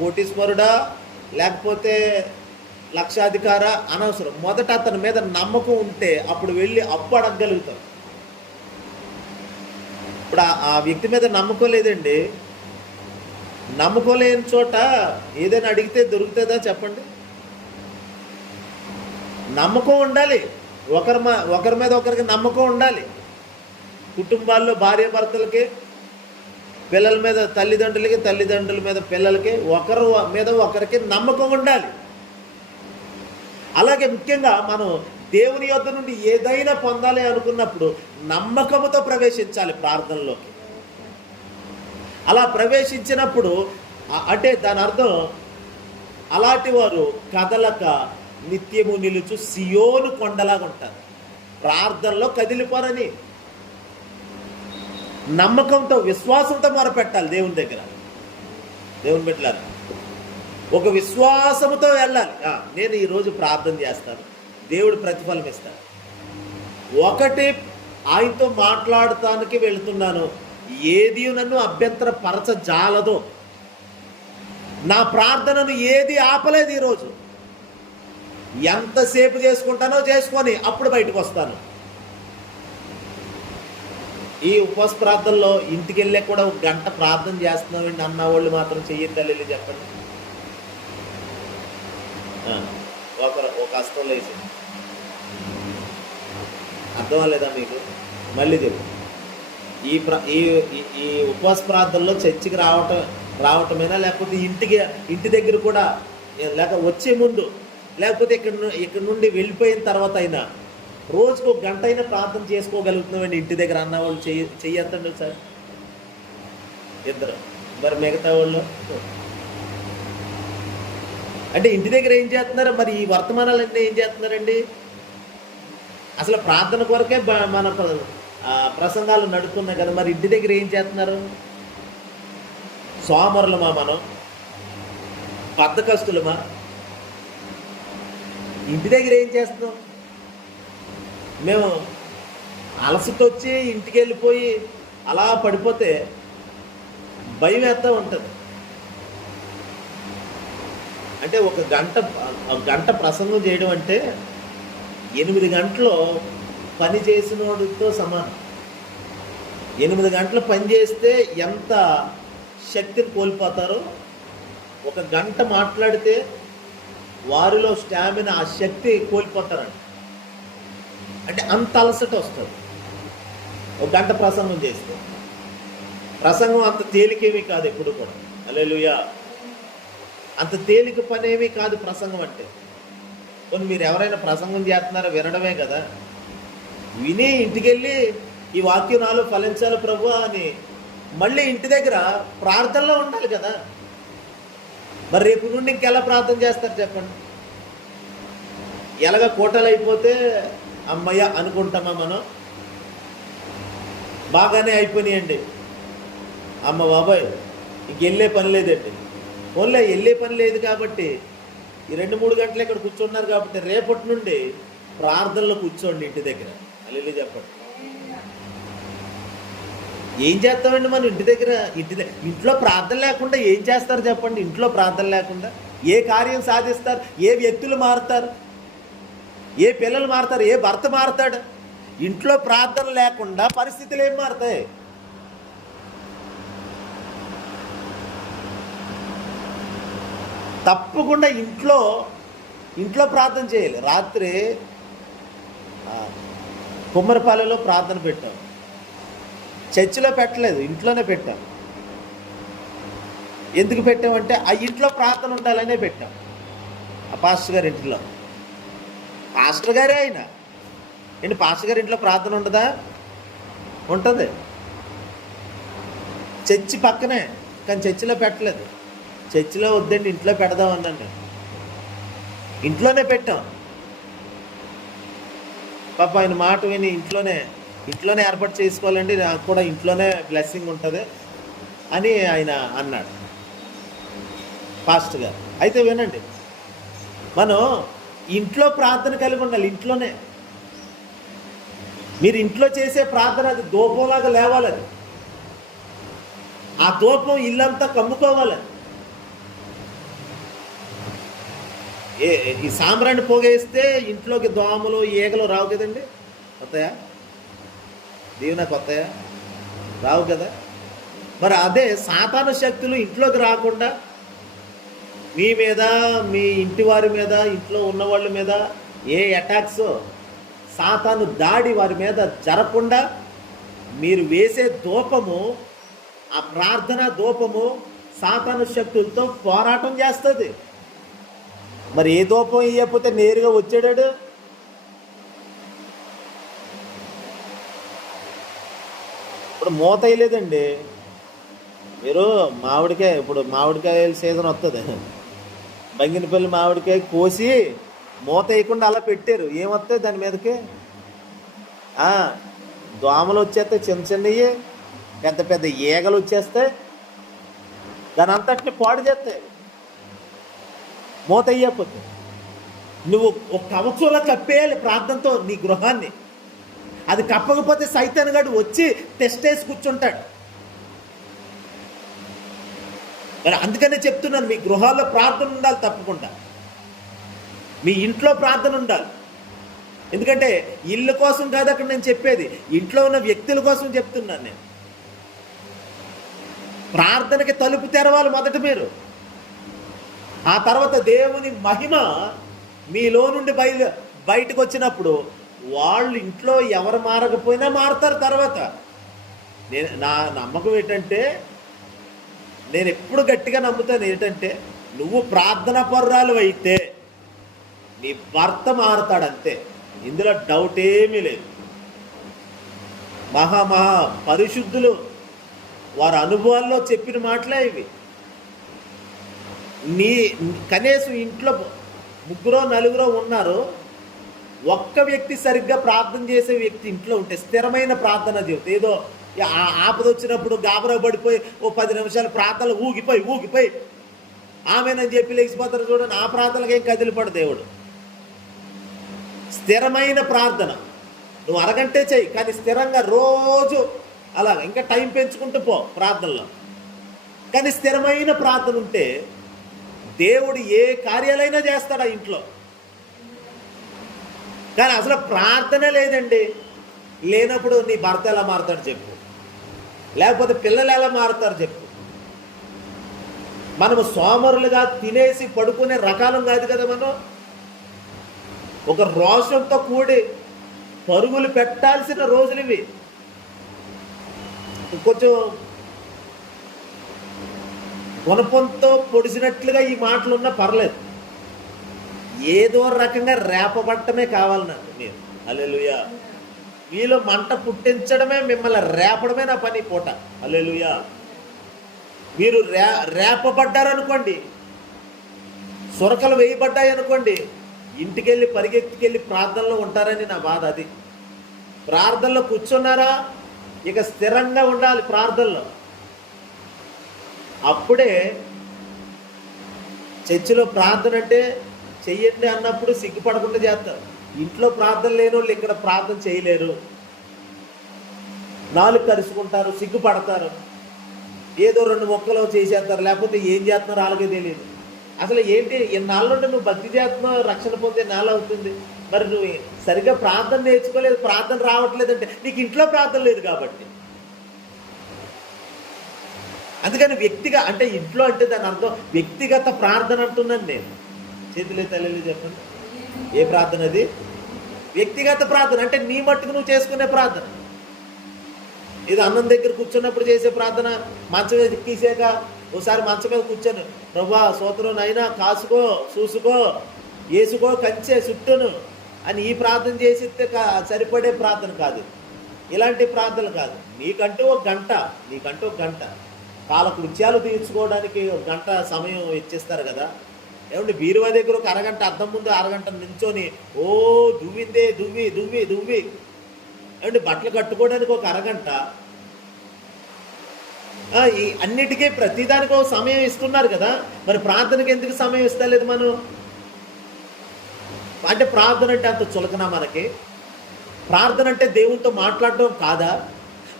కోటీశ్వరుడా లేకపోతే లక్షాధికార అనవసరం, మొదట అతని మీద నమ్మకం ఉంటే అప్పుడు వెళ్ళి అప్పు అడగగలుగుతాం. ఇప్పుడు ఆ వ్యక్తి మీద నమ్మకం లేదండి, నమ్మకం లేని చోట ఏదైనా అడిగితే దొరుకుతుందా చెప్పండి? నమ్మకం ఉండాలి, ఒకరి మీద ఒకరికి నమ్మకం ఉండాలి. కుటుంబాల్లో భార్య భర్తలకి, పిల్లల మీద తల్లిదండ్రులకి, తల్లిదండ్రుల మీద పిల్లలకి, ఒకరి మీద ఒకరికి నమ్మకం ఉండాలి. అలాగే ముఖ్యంగా మనం దేవుని యొద్ద నుండి ఏదైనా పొందాలి అనుకున్నప్పుడు నమ్మకముతో ప్రవేశించాలి ప్రార్థనలోకి. అలా ప్రవేశించినప్పుడు అంటే దాని అర్థం అలాంటి వారు కదలక నిత్యము నిలుచు సియోను కొండలాగా ఉంటారు. ప్రార్థనలో కదిలిపోరని నమ్మకంతో, విశ్వాసంతో మొరపెట్టాలి దేవుని దగ్గర. దేవుని పెట్టాలి, ఒక విశ్వాసంతో వెళ్ళాలి. నేను ఈరోజు ప్రార్థన చేస్తాను, దేవుడు ప్రతిఫలం ఇస్తాడు. ఒకటి, ఆయనతో మాట్లాడటానికి వెళుతున్నాను, ఏది నన్ను అభ్యంతరపరచజాలదో, నా ప్రార్థనను ఏది ఆపలేదు. ఈరోజు ఎంతసేపు చేసుకుంటానో చేసుకొని అప్పుడు బయటకు వస్తాను. ఈ ఉపవాస ప్రార్థనలో ఇంటికి వెళ్ళే కూడా 1 గంట ప్రార్థన చేస్తున్నామండి అన్న వాళ్ళు మాత్రం చెయ్యొద్దు చెప్పండి. ఒక హస్తం లేచి, అర్థం లేదా మీకు? మళ్ళీ చెప్పు. ఈ ఉపవాస ప్రార్థనలో చర్చికి రావటం రావటమైనా, లేకపోతే ఇంటి దగ్గర కూడా, లేక వచ్చే ముందు, లేకపోతే ఇక్కడ నుండి వెళ్ళిపోయిన తర్వాత అయినా రోజుకు 1 గంట అయినా ప్రార్థన చేసుకోగలుగుతున్నామండి ఇంటి దగ్గర అన్నవాళ్ళు చెయ్యొద్దండి సార్, ఇద్దరు. మరి మిగతా వాళ్ళు అంటే ఇంటి దగ్గర ఏం చేస్తున్నారు? మరి ఈ వర్తమానాలన్నీ ఏం చేస్తున్నారండి? అసలు ప్రార్థన కొరకే మన ప్రసంగాలు నడుస్తున్నాయి కదా, మరి ఇంటి దగ్గర ఏం చేస్తున్నారు? సోమరులమా మనం? బద్ధకస్తులమా? ఇంటి దగ్గర ఏం చేస్తున్నాం? మేము అలసటొచ్చి ఇంటికి వెళ్ళిపోయి అలా పడిపోతే భయం వేస్తూ ఉంటుంది. అంటే ఒక గంట ప్రసంగం చేయడం అంటే 8 గంటలు పని చేసినోడితో సమానం. 8 గంటలు పని చేస్తే ఎంత శక్తిని కోల్పోతారో, 1 గంట మాట్లాడితే వారిలో స్టామినా, ఆ శక్తి కోల్పోతారండి. అంటే అంత అలసట వస్తుంది 1 గంట ప్రసంగం చేస్తే. ప్రసంగం అంత తేలికేమీ కాదు ఎప్పుడు కూడా. హల్లెలూయా. అంత తేలిక పనేమీ కాదు ప్రసంగం అంటే. కొన్ని మీరు ఎవరైనా ప్రసంగం చేస్తున్నారో వినడమే కదా, విని ఇంటికెళ్ళి ఈ వాక్యం నాలో ఫలించాలి ప్రభు అని మళ్ళీ ఇంటి దగ్గర ప్రార్థనలో ఉండాలి కదా. మరి రేపు నుండి ఇంకెలా ప్రార్థన చేస్తారు చెప్పండి? ఎలాగ కోటలు అయిపోతే అమ్మయ్య అనుకుంటామా మనం? బాగానే అయిపోయినాయండి, అమ్మ బాబాయ్ ఇంక వెళ్ళే పని లేదండి. ఓన్లీ వెళ్ళే పని లేదు కాబట్టి ఈ 2-3 గంటలు ఇక్కడ కూర్చున్నారు కాబట్టి రేపటి నుండి ప్రార్థనలో కూర్చోండి ఇంటి దగ్గర. అల్లెల్లి చెప్పండి. ఏం చేస్తామండి మనం ఇంటి దగ్గర? ఇంట్లో ప్రార్థన లేకుండా ఏం చేస్తారు చెప్పండి? ఇంట్లో ప్రార్థన లేకుండా ఏ కార్యం సాధిస్తారు? ఏ వ్యక్తులు మారుతారు? ఏ పిల్లలు మారుతారు? ఏ భర్త మారుతాడు? ఇంట్లో ప్రార్థన లేకుండా పరిస్థితులు ఏం మారుతాయి? తప్పకుండా ఇంట్లో ప్రార్థన చేయాలి. రాత్రి కుమ్మరిపాలెలో ప్రార్థన పెట్టాం, చర్చిలో పెట్టలేదు, ఇంట్లోనే పెట్టాం. ఎందుకు పెట్టామంటే ఆ ఇంట్లో ప్రార్థన ఉండాలనే పెట్టాం. ఆ పాస్టర్ గారి ఇంట్లో, పాస్టర్ గారే ఆయన ఏంటి, పాస్టర్ గారి ఇంట్లో ప్రార్థన ఉండదా? ఉంటుంది. చర్చి పక్కనే, కానీ చర్చిలో పెట్టలేదు. చర్చిలో వద్దండి ఇంట్లో పెడదాం అన్నాను. ఇంట్లోనే పెట్టాం. పాప ఆయన మాట విని ఇంట్లోనే ఏర్పాటు చేసుకోవాలండి, నాకు కూడా ఇంట్లోనే బ్లెస్సింగ్ ఉంటుంది అని ఆయన అన్నాడు పాస్టర్ గారు. అయితే వినండి, మనం ఇంట్లో ప్రార్థన కలిగి ఉండాలి. ఇంట్లోనే మీరు ఇంట్లో చేసే ప్రార్థన అది ధూపంలాగా లేవాలి. అది ఆ ధూపం ఇల్లంతా కమ్ముకోవాలి. ఈ సాంబ్రాన్ని పోగేస్తే ఇంట్లోకి దోమలు ఈగలు రావు కదండి. కొత్తయా దీవెన? కొత్తయా రావు కదా. మరి అదే సాతాను శక్తులు ఇంట్లోకి రాకుండా మీ మీద, మీ ఇంటి వారి మీద, ఇంట్లో ఉన్న వాళ్ళ మీద ఏ అటాక్స్, సాతాను దాడి వారి మీద జరగకుండా మీరు వేసే ధూపము, ఆ ప్రార్థన ధూపము సాతాను శక్తులతో పోరాటం చేస్తుంది. మరి ఏ ధూపం ఇవ్వకపోతే నేరుగా వచ్చాడాడు? ఇప్పుడు మూత వేయలేదండి. మీరు మామిడికాయల సీజన్ వస్తుంది, బంగినపల్లి మామిడికాయ కోసి మూత వేయకుండా అలా పెట్టారు. ఏమొస్తాయి దాని మీదకి? దోమలు వచ్చేస్తాయి, చిన్నవి, పెద్ద పెద్ద ఈగలు వచ్చేస్తాయి, దాని అంతటిని పాడు చేస్తాయి. మూత అయ్యకపోతే నువ్వు ఒక కవచంలా కప్పేయాలి ప్రార్థనతో నీ గృహాన్ని. అది కప్పకపోతే సైతాన్ గాడు వచ్చి టెస్ట్ వేసి కూర్చుంటాడు. మరి అందుకనే చెప్తున్నాను, మీ గృహాల్లో ప్రార్థన ఉండాలి. తప్పకుండా మీ ఇంట్లో ప్రార్థన ఉండాలి. ఎందుకంటే ఇల్లు కోసం కాదు అక్కడ నేను చెప్పేది, ఇంట్లో ఉన్న వ్యక్తుల కోసం చెప్తున్నాను నేను. ప్రార్థనకి తలుపు తెరవాలి మొదట మీరు. ఆ తర్వాత దేవుని మహిమ మీలో నుండి బయటకు వచ్చినప్పుడు వాళ్ళు ఇంట్లో ఎవరు మారకపోయినా మారుతారు. తర్వాత నా నమ్మకం ఏంటంటే నేను ఎప్పుడు గట్టిగా నమ్ముతాను ఏంటంటే, నువ్వు ప్రార్థన పర్రాలు అయితే నీ భర్త మారతాడంతే, ఇందులో డౌట్ ఏమీ లేదు. మహా పరిశుద్ధులు వారి అనుభవాల్లో చెప్పిన మాటలే ఇవి. నీ కనీసం ఇంట్లో 3-4 ఉన్నారు, ఒక్క వ్యక్తి సరిగ్గా ప్రార్థన చేసే వ్యక్తి ఇంట్లో ఉంటే స్థిరమైన ప్రార్థన జీవితం, ఏదో ఆపద వచ్చినప్పుడు గాబరా పడిపోయి ఓ 10 నిమిషాలు ప్రార్థనలు ఊగిపోయి ఆమెనని చెప్పి లేచిపోతారు చూడండి, ఆ ప్రార్థనలకు ఏం కదిలిపడు దేవుడు. స్థిరమైన ప్రార్థన నువ్వు అరగంటే చెయ్యి, కానీ స్థిరంగా రోజు అలా ఇంకా టైం పెంచుకుంటూ పో ప్రార్థనలో. కానీ స్థిరమైన ప్రార్థన ఉంటే దేవుడు ఏ కార్యాలైనా చేస్తాడా ఇంట్లో. కానీ అసలు ప్రార్థన లేదండి, లేనప్పుడు నీ భర్త ఎలా మారుతాడు చెప్పు, లేకపోతే పిల్లలు ఎలా మారుతారు చెప్పు. మనము సోమరులుగా తినేసి పడుకునే రకాలం కాదు కదా మనం. ఒక రోషంతో కూడి పరుగులు పెట్టాల్సిన రోజులు ఇవి. కొంచెం గుణపంతో పొడిచినట్లుగా ఈ మాటలు ఉన్నా పర్లేదు, ఏదో రకంగా రేపబట్టమే కావాలి నాకు. మీరు హల్లెలూయా, మీలో మంట పుట్టించడమే, మిమ్మల్ని రేపడమే నా పని పూట. హల్లెలూయా. మీరు రేపబడ్డారనుకోండి, సురకలు వేయబడ్డాయి అనుకోండి, ఇంటికెళ్ళి పరిగెత్తుకెళ్ళి ప్రార్థనలో ఉంటారని నా బాధ. అది ప్రార్థనలో కూర్చున్నారా, ఇక స్థిరంగా ఉండాలి ప్రార్థనలో. అప్పుడే చర్చిలో ప్రార్థన అంటే చెయ్యండి అన్నప్పుడు సిగ్గుపడకుండా చేస్తారు. ఇంట్లో ప్రార్థన లేని వాళ్ళు ఇక్కడ ప్రార్థన చేయలేరు, నాలుగు కరుచుకుంటారు, సిగ్గుపడతారు, ఏదో 2 మొక్కలు చేసేస్తారు, లేకపోతే ఏం చేస్తున్నారో వాళ్ళకే తెలియదు. అసలు ఏంటి, ఇన్నాళ్ళ నుండి నువ్వు భక్తి చేస్తున్నావు, రక్షణ పొందే నాళ్ళు అవుతుంది, మరి నువ్వు సరిగ్గా ప్రార్థన నేర్చుకోలేదు, ప్రార్థన రావట్లేదంటే నీకు ఇంట్లో ప్రార్థన లేదు కాబట్టి. అందుకని అంటే ఇంట్లో అంటే దాని అర్థం వ్యక్తిగత ప్రార్థన అంటున్నాను నేను. చేతులే తల్లి చెప్పండి, ఏ ప్రార్థన అది? వ్యక్తిగత ప్రార్థన అంటే నీ మట్టుకు నువ్వు చేసుకునే ప్రార్థన. ఇది అన్నం దగ్గర కూర్చున్నప్పుడు చేసే ప్రార్థన, మంచం మీద ఎక్కేసాక ఓసారి మంచం మీద కూర్చొని ప్రభువా స్తోత్రం నైనా కాసుకో చూసుకో వేసుకో కంచే చుట్టూను అని ఈ ప్రార్థన చేసిస్తే సరిపడే ప్రార్థన కాదు, ఇలాంటి ప్రార్థనలు కాదు. నీకంటూ ఒక గంట కాలకృత్యాలు తీర్చుకోవడానికి 1 గంట సమయం ఇచ్చేస్తారు కదా. ఏమంటే బీరువా దగ్గర ఒక అరగంట, అద్దం ముందు అరగంట నించొని ఓ దువ్విందే దువ్వి ఏమంటే బట్టలు కట్టుకోవడానికి ఒక అరగంట, ఈ అన్నిటికీ ప్రతిదానికి ఒక సమయం ఇస్తున్నారు కదా. మరి ప్రార్థనకి ఎందుకు సమయం ఇస్తలేదు మనం? అంటే ప్రార్థన అంటే అంత చులకనా మనకి? ప్రార్థన అంటే దేవునితో మాట్లాడటం కాదా?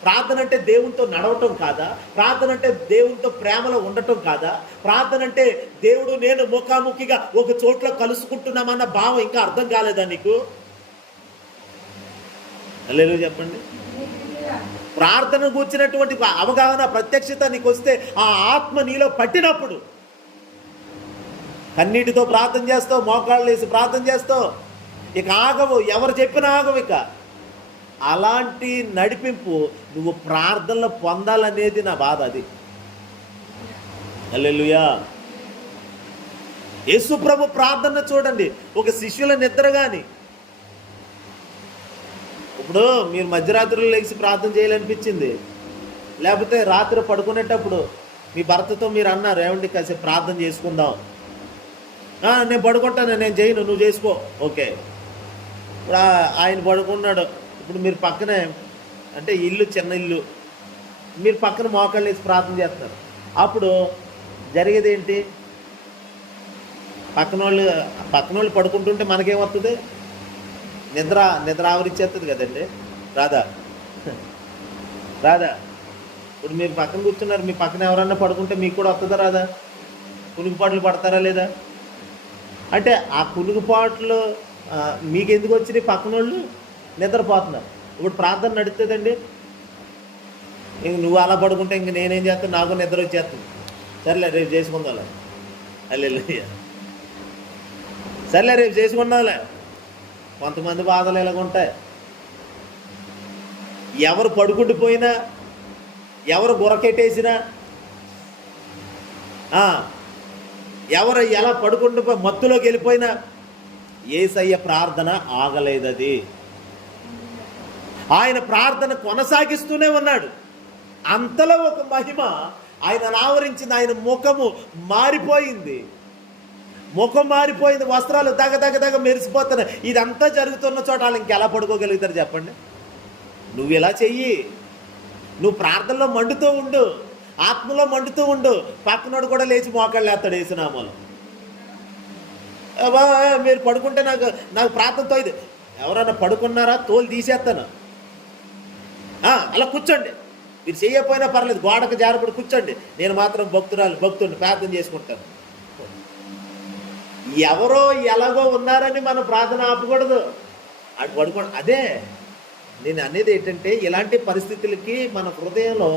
ప్రార్థన అంటే దేవునితో నడవటం కాదా? ప్రార్థన అంటే దేవునితో ప్రేమలో ఉండటం కాదా? ప్రార్థన అంటే దేవుడు నేను ముఖాముఖిగా ఒక చోట్ల కలుసుకుంటున్నామన్న భావం ఇంకా అర్థం కాలేదా నీకు? హల్లెలూయా చెప్పండి. ప్రార్థన కూర్చున్నటువంటి అవగాహన, ప్రత్యక్షత నీకు వస్తే, ఆ ఆత్మ నీలో పట్టినప్పుడు కన్నీటితో ప్రార్థన చేస్తావు, మోకాళ్ళు వేసి ప్రార్థన చేస్తావు, ఇక ఆగవు, ఎవరు చెప్పినా ఆగవు. ఇక అలాంటి నడిపింపు నువ్వు ప్రార్థనలో పొందాలనేది నా బాధ. అది హల్లెలూయా. యేసు ప్రభు ప్రార్థన చూడండి, ఒక శిష్యుల నిద్ర కానీ. ఇప్పుడు మీరు మధ్యరాత్రులు లేచి ప్రార్థన చేయాలనిపించింది, లేకపోతే రాత్రి పడుకునేటప్పుడు మీ భర్తతో మీరు అన్నారు ఏమండి కాసేపు ప్రార్థన చేసుకుందాం, నేను పడుకుంటాను, నేను చేయను, నువ్వు చేసుకో, ఓకే. ఇప్పుడు ఆయన పడుకున్నాడు, ఇప్పుడు మీరు పక్కనే అంటే ఇల్లు చిన్న ఇల్లు, మీరు పక్కన మోకాళ్ళు వేసి ప్రార్థన చేస్తున్నారు. అప్పుడు జరిగేది ఏంటి? పక్కన వాళ్ళు పడుకుంటుంటే మనకేమవుతుంది? నిద్ర ఆవరించేస్తుంది కదండి. రాదా? ఇప్పుడు మీరు పక్కన కూర్చున్నారు, మీ పక్కన ఎవరన్నా పడుకుంటే మీకు కూడా వస్తుందా రాదా? కునుకుపాట్లు పడతారా లేదా? అంటే ఆ కునుకుపాట్లు మీకు ఎందుకు వచ్చినాయి? పక్కన వాళ్ళు నిద్రపోతున్నారు. ఇప్పుడు ప్రార్థన నడుస్తుందండి. ఇంక నువ్వు అలా పడుకుంటే ఇంక నేనేం చేస్తాను, నాకు నిద్ర వచ్చేస్తుంది. సర్లే రేపు చేసుకుందాంలే, హల్లెలూయా, సర్లే రేపు చేసుకుందాంలే. కొంతమంది బాధలు ఎలాగుంటాయి. ఎవరు పడుకుండిపోయినా, ఎవరు గురకెట్టేసినా ఎవరు ఎలా పడుకుంటూ మత్తులోకి వెళ్ళిపోయినా యేసయ్య ప్రార్థన ఆగలేదది. ఆయన ప్రార్థన కొనసాగిస్తూనే ఉన్నాడు. అంతలో ఒక మహిమ ఆయన ఆవరించింది. ఆయన ముఖము మారిపోయింది. ముఖం మారిపోయింది, వస్త్రాలు దగ మెరిసిపోతున్నాయి. ఇదంతా జరుగుతున్న చోట వాళ్ళు ఇంకెలా పడుకోగలుగుతారు చెప్పండి? నువ్వు ఇలా చెయ్యి, నువ్వు ప్రార్థనలో మండుతూ ఉండు, ఆత్మలో మండుతూ ఉండు. పక్కనోడు కూడా లేచి మోకాళ్ళు వేస్తాడు యేసునామాలో. మీరు పడుకుంటే నాకు ప్రార్థనతో ఇది. ఎవరైనా పడుకున్నారా? తోలు తీసేస్తాను. అలా కూర్చోండి, మీరు చేయకపోయినా పర్లేదు, గోడకు జారపడి కూర్చోండి, నేను మాత్రం భక్తుడిని ప్రార్థన చేసుకుంటాను. ఎవరో ఎలాగో ఉన్నారని మనం ప్రార్థన ఆపకూడదు. అటు పడుకోండి. అదే నేను అనేది ఏంటంటే, ఇలాంటి పరిస్థితులకి మన హృదయంలో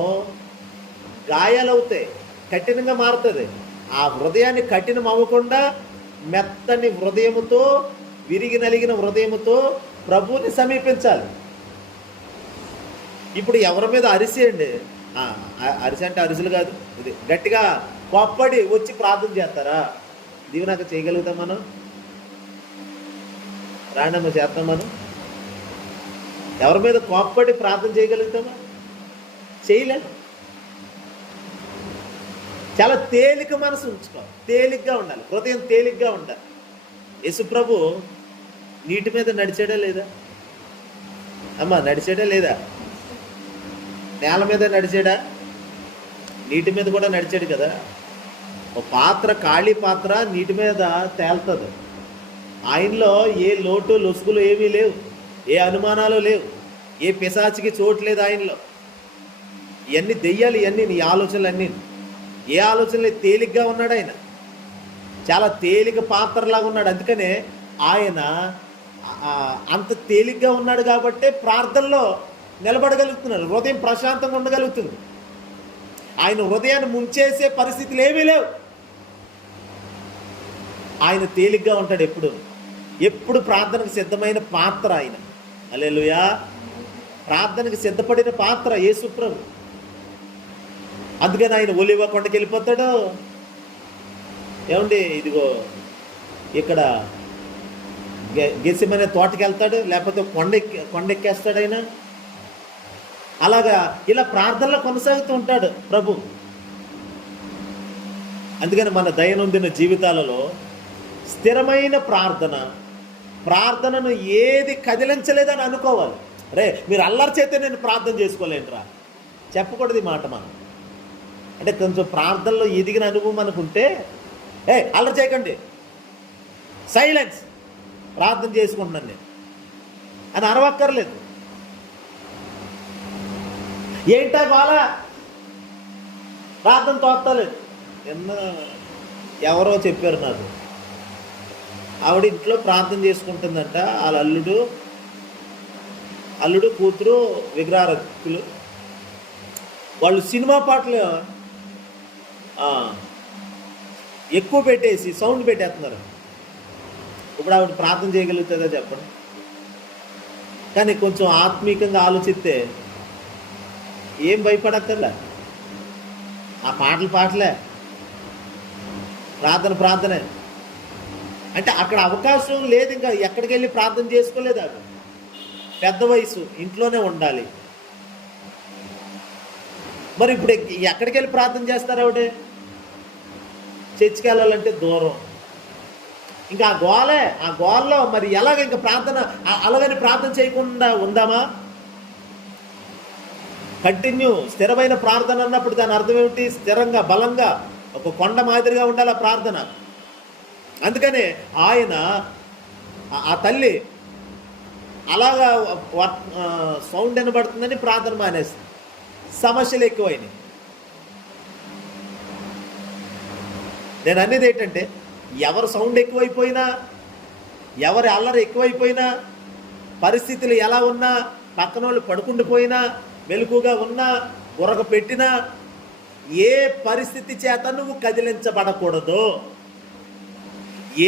గాయాలవుతాయి, కఠినంగా మారుతుంది. ఆ హృదయాన్ని కఠినం అవ్వకుండా మెత్తని హృదయముతో, విరిగి నలిగిన హృదయముతో ప్రభువుని సమీపించాలి. ఇప్పుడు ఎవరి మీద అరిసేయండి, అరిసి అంటే అరిసెలు కాదు, ఇది గట్టిగా కోప్పడి వచ్చి ప్రార్థన చేస్తారా? దీవెనక చేయగలుగుతాం మనం? రాండమ్మ చేస్తాం మనం? ఎవరి మీద కోప్పడి ప్రార్థన చేయగలుగుతామా? చేయలే. చాలా తేలిక మనసు ఉంచుకోవాలి, తేలిగ్గా ఉండాలి, హృదయం తేలిగ్గా ఉండాలి. యేసుప్రభు నీటి మీద నడిచాడా లేదా అమ్మా? నడిచాడా లేదా? నేల మీద నడిచాడా? నీటి మీద కూడా నడిచాడు కదా. ఒక పాత్ర, ఖాళీ పాత్ర నీటి మీద తేలుతుంది. ఆయనలో ఏ లోటు లొసుగులు ఏమీ లేవు, ఏ అనుమానాలు లేవు, ఏ పిశాచికి చోటు లేదు ఆయనలో. ఇవన్నీ దెయ్యాలు, ఇవన్నీ నీ ఆలోచనలు అన్నీ. ఏ ఆలోచనలు తేలిగ్గా ఉన్నాడు ఆయన, చాలా తేలిక పాత్రలాగా ఉన్నాడు. అందుకనే ఆయన అంత తేలిగ్గా ఉన్నాడు కాబట్టే ప్రార్థనలో నిలబడగలుగుతున్నారు, హృదయం ప్రశాంతంగా ఉండగలుగుతుంది. ఆయన హృదయాన్ని ముంచేసే పరిస్థితులు ఏమీ లేవు. ఆయన తేలిగ్గా ఉంటాడు ఎప్పుడు ప్రార్థనకు సిద్ధమైన పాత్ర ఆయన. హల్లెలూయా. ప్రార్థనకు సిద్ధపడిన పాత్ర యేసుప్రభు. అందుకని ఆయన ఒలీవ కొండకి వెళ్ళిపోతాడు. ఏమండి, ఇదిగో ఇక్కడ గెత్సేమనే తోటకి వెళ్తాడు, లేకపోతే కొండెక్కేస్తాడు ఆయన. అలాగా ఇలా ప్రార్థనలో కొనసాగుతూ ఉంటాడు ప్రభు. అందుకని మన దైనందిన జీవితాలలో స్థిరమైన ప్రార్థనను ఏది కదిలించలేదని అనుకోవాలి. రే మీరు అల్లరి చేస్తే నేను ప్రార్థన చేసుకోలేనురా చెప్పకూడదు ఈ మాట. మనం అంటే కొంచెం ప్రార్థనలో ఎదిగిన అనుభవం అనుకుంటే, అల్లరి చేయకండి, సైలెన్స్, ప్రార్థన చేసుకుంటున్నాను నేను అని అరవక్కర్లేదు. ఏంటా బాల ప్రార్థన తోస్తలేదు. ఎవరో చెప్పారు నాకు, ఆవిడ ఇంట్లో ప్రార్థన చేసుకుంటుందంట. వాళ్ళ అల్లుడు కూతురు విగ్రహారక్తులు. వాళ్ళు సినిమా పాటలు ఎక్కువ పెట్టేసి సౌండ్ పెట్టేస్తున్నారు. ఇప్పుడు ఆవిడ ప్రార్థన చేయగలుగుతుందా చెప్పండి? కానీ కొంచెం ఆత్మీకంగా ఆలోచిస్తే ఏం భయపడక్కర్లే. ఆ పాటలే, ప్రార్థనే. అంటే అక్కడ అవకాశం లేదు, ఇంకా ఎక్కడికి వెళ్ళి ప్రార్థన చేసుకోలేదు. ఆవిడ పెద్ద వయసు, ఇంట్లోనే ఉండాలి. మరి ఇప్పుడు ఎక్కడికి వెళ్ళి ప్రార్థన చేస్తారు ఆవిడ? చర్చికి వెళ్ళాలంటే దూరం. ఇంకా ఆ గోలలో మరి ఎలాగ ఇంకా ప్రార్థన అలాగని ప్రార్థన చేయకుండా ఉందామా? కంటిన్యూ స్థిరమైన ప్రార్థన అన్నప్పుడు దాని అర్థం ఏమిటి? స్థిరంగా, బలంగా, ఒక కొండ మాదిరిగా ఉండాలి ఆ ప్రార్థన. అందుకనే ఆ తల్లి అలాగా సౌండ్ వినబడుతుందని ప్రార్థన మానేస్తుంది. సమస్యలు ఎక్కువైనాయి. నేను అనేది ఏంటంటే, ఎవరు సౌండ్ ఎక్కువైపోయినా, ఎవరి అల్లరి ఎక్కువైపోయినా, పరిస్థితులు ఎలా ఉన్నా, పక్కన వాళ్ళు పడుకుండిపోయినా, మెలకుగా ఉన్నా, ఉరగ పెట్టినా, ఏ పరిస్థితి చేత నువ్వు కదిలించబడకూడదు.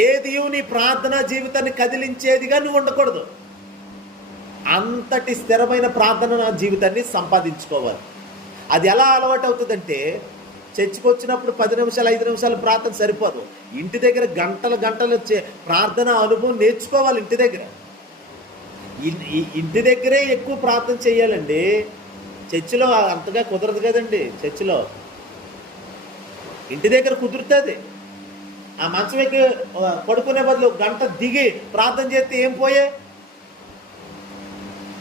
ఏది నీ ప్రార్థనా జీవితాన్ని కదిలించేదిగా నువ్వు ఉండకూడదు. అంతటి స్థిరమైన ప్రార్థన జీవితాన్ని సంపాదించుకోవాలి. అది ఎలా అలవాటు అవుతుందంటే, చర్చికి వచ్చినప్పుడు 10 నిమిషాలు 5 నిమిషాలు ప్రార్థన సరిపోదు. ఇంటి దగ్గర గంటలు గంటలు ప్రార్థన అనుభవం నేర్చుకోవాలి. ఇంటి దగ్గరే ఎక్కువ ప్రార్థన చేయాలండి. చర్చిలో అంతగా కుదరదు కదండి. చర్చిలో ఇంటి దగ్గర కుదురుతుంది. ఆ మంచం ఎక్కి పడుకునే బదులు గంట దిగి ప్రార్థన చేస్తే ఏం పోయే?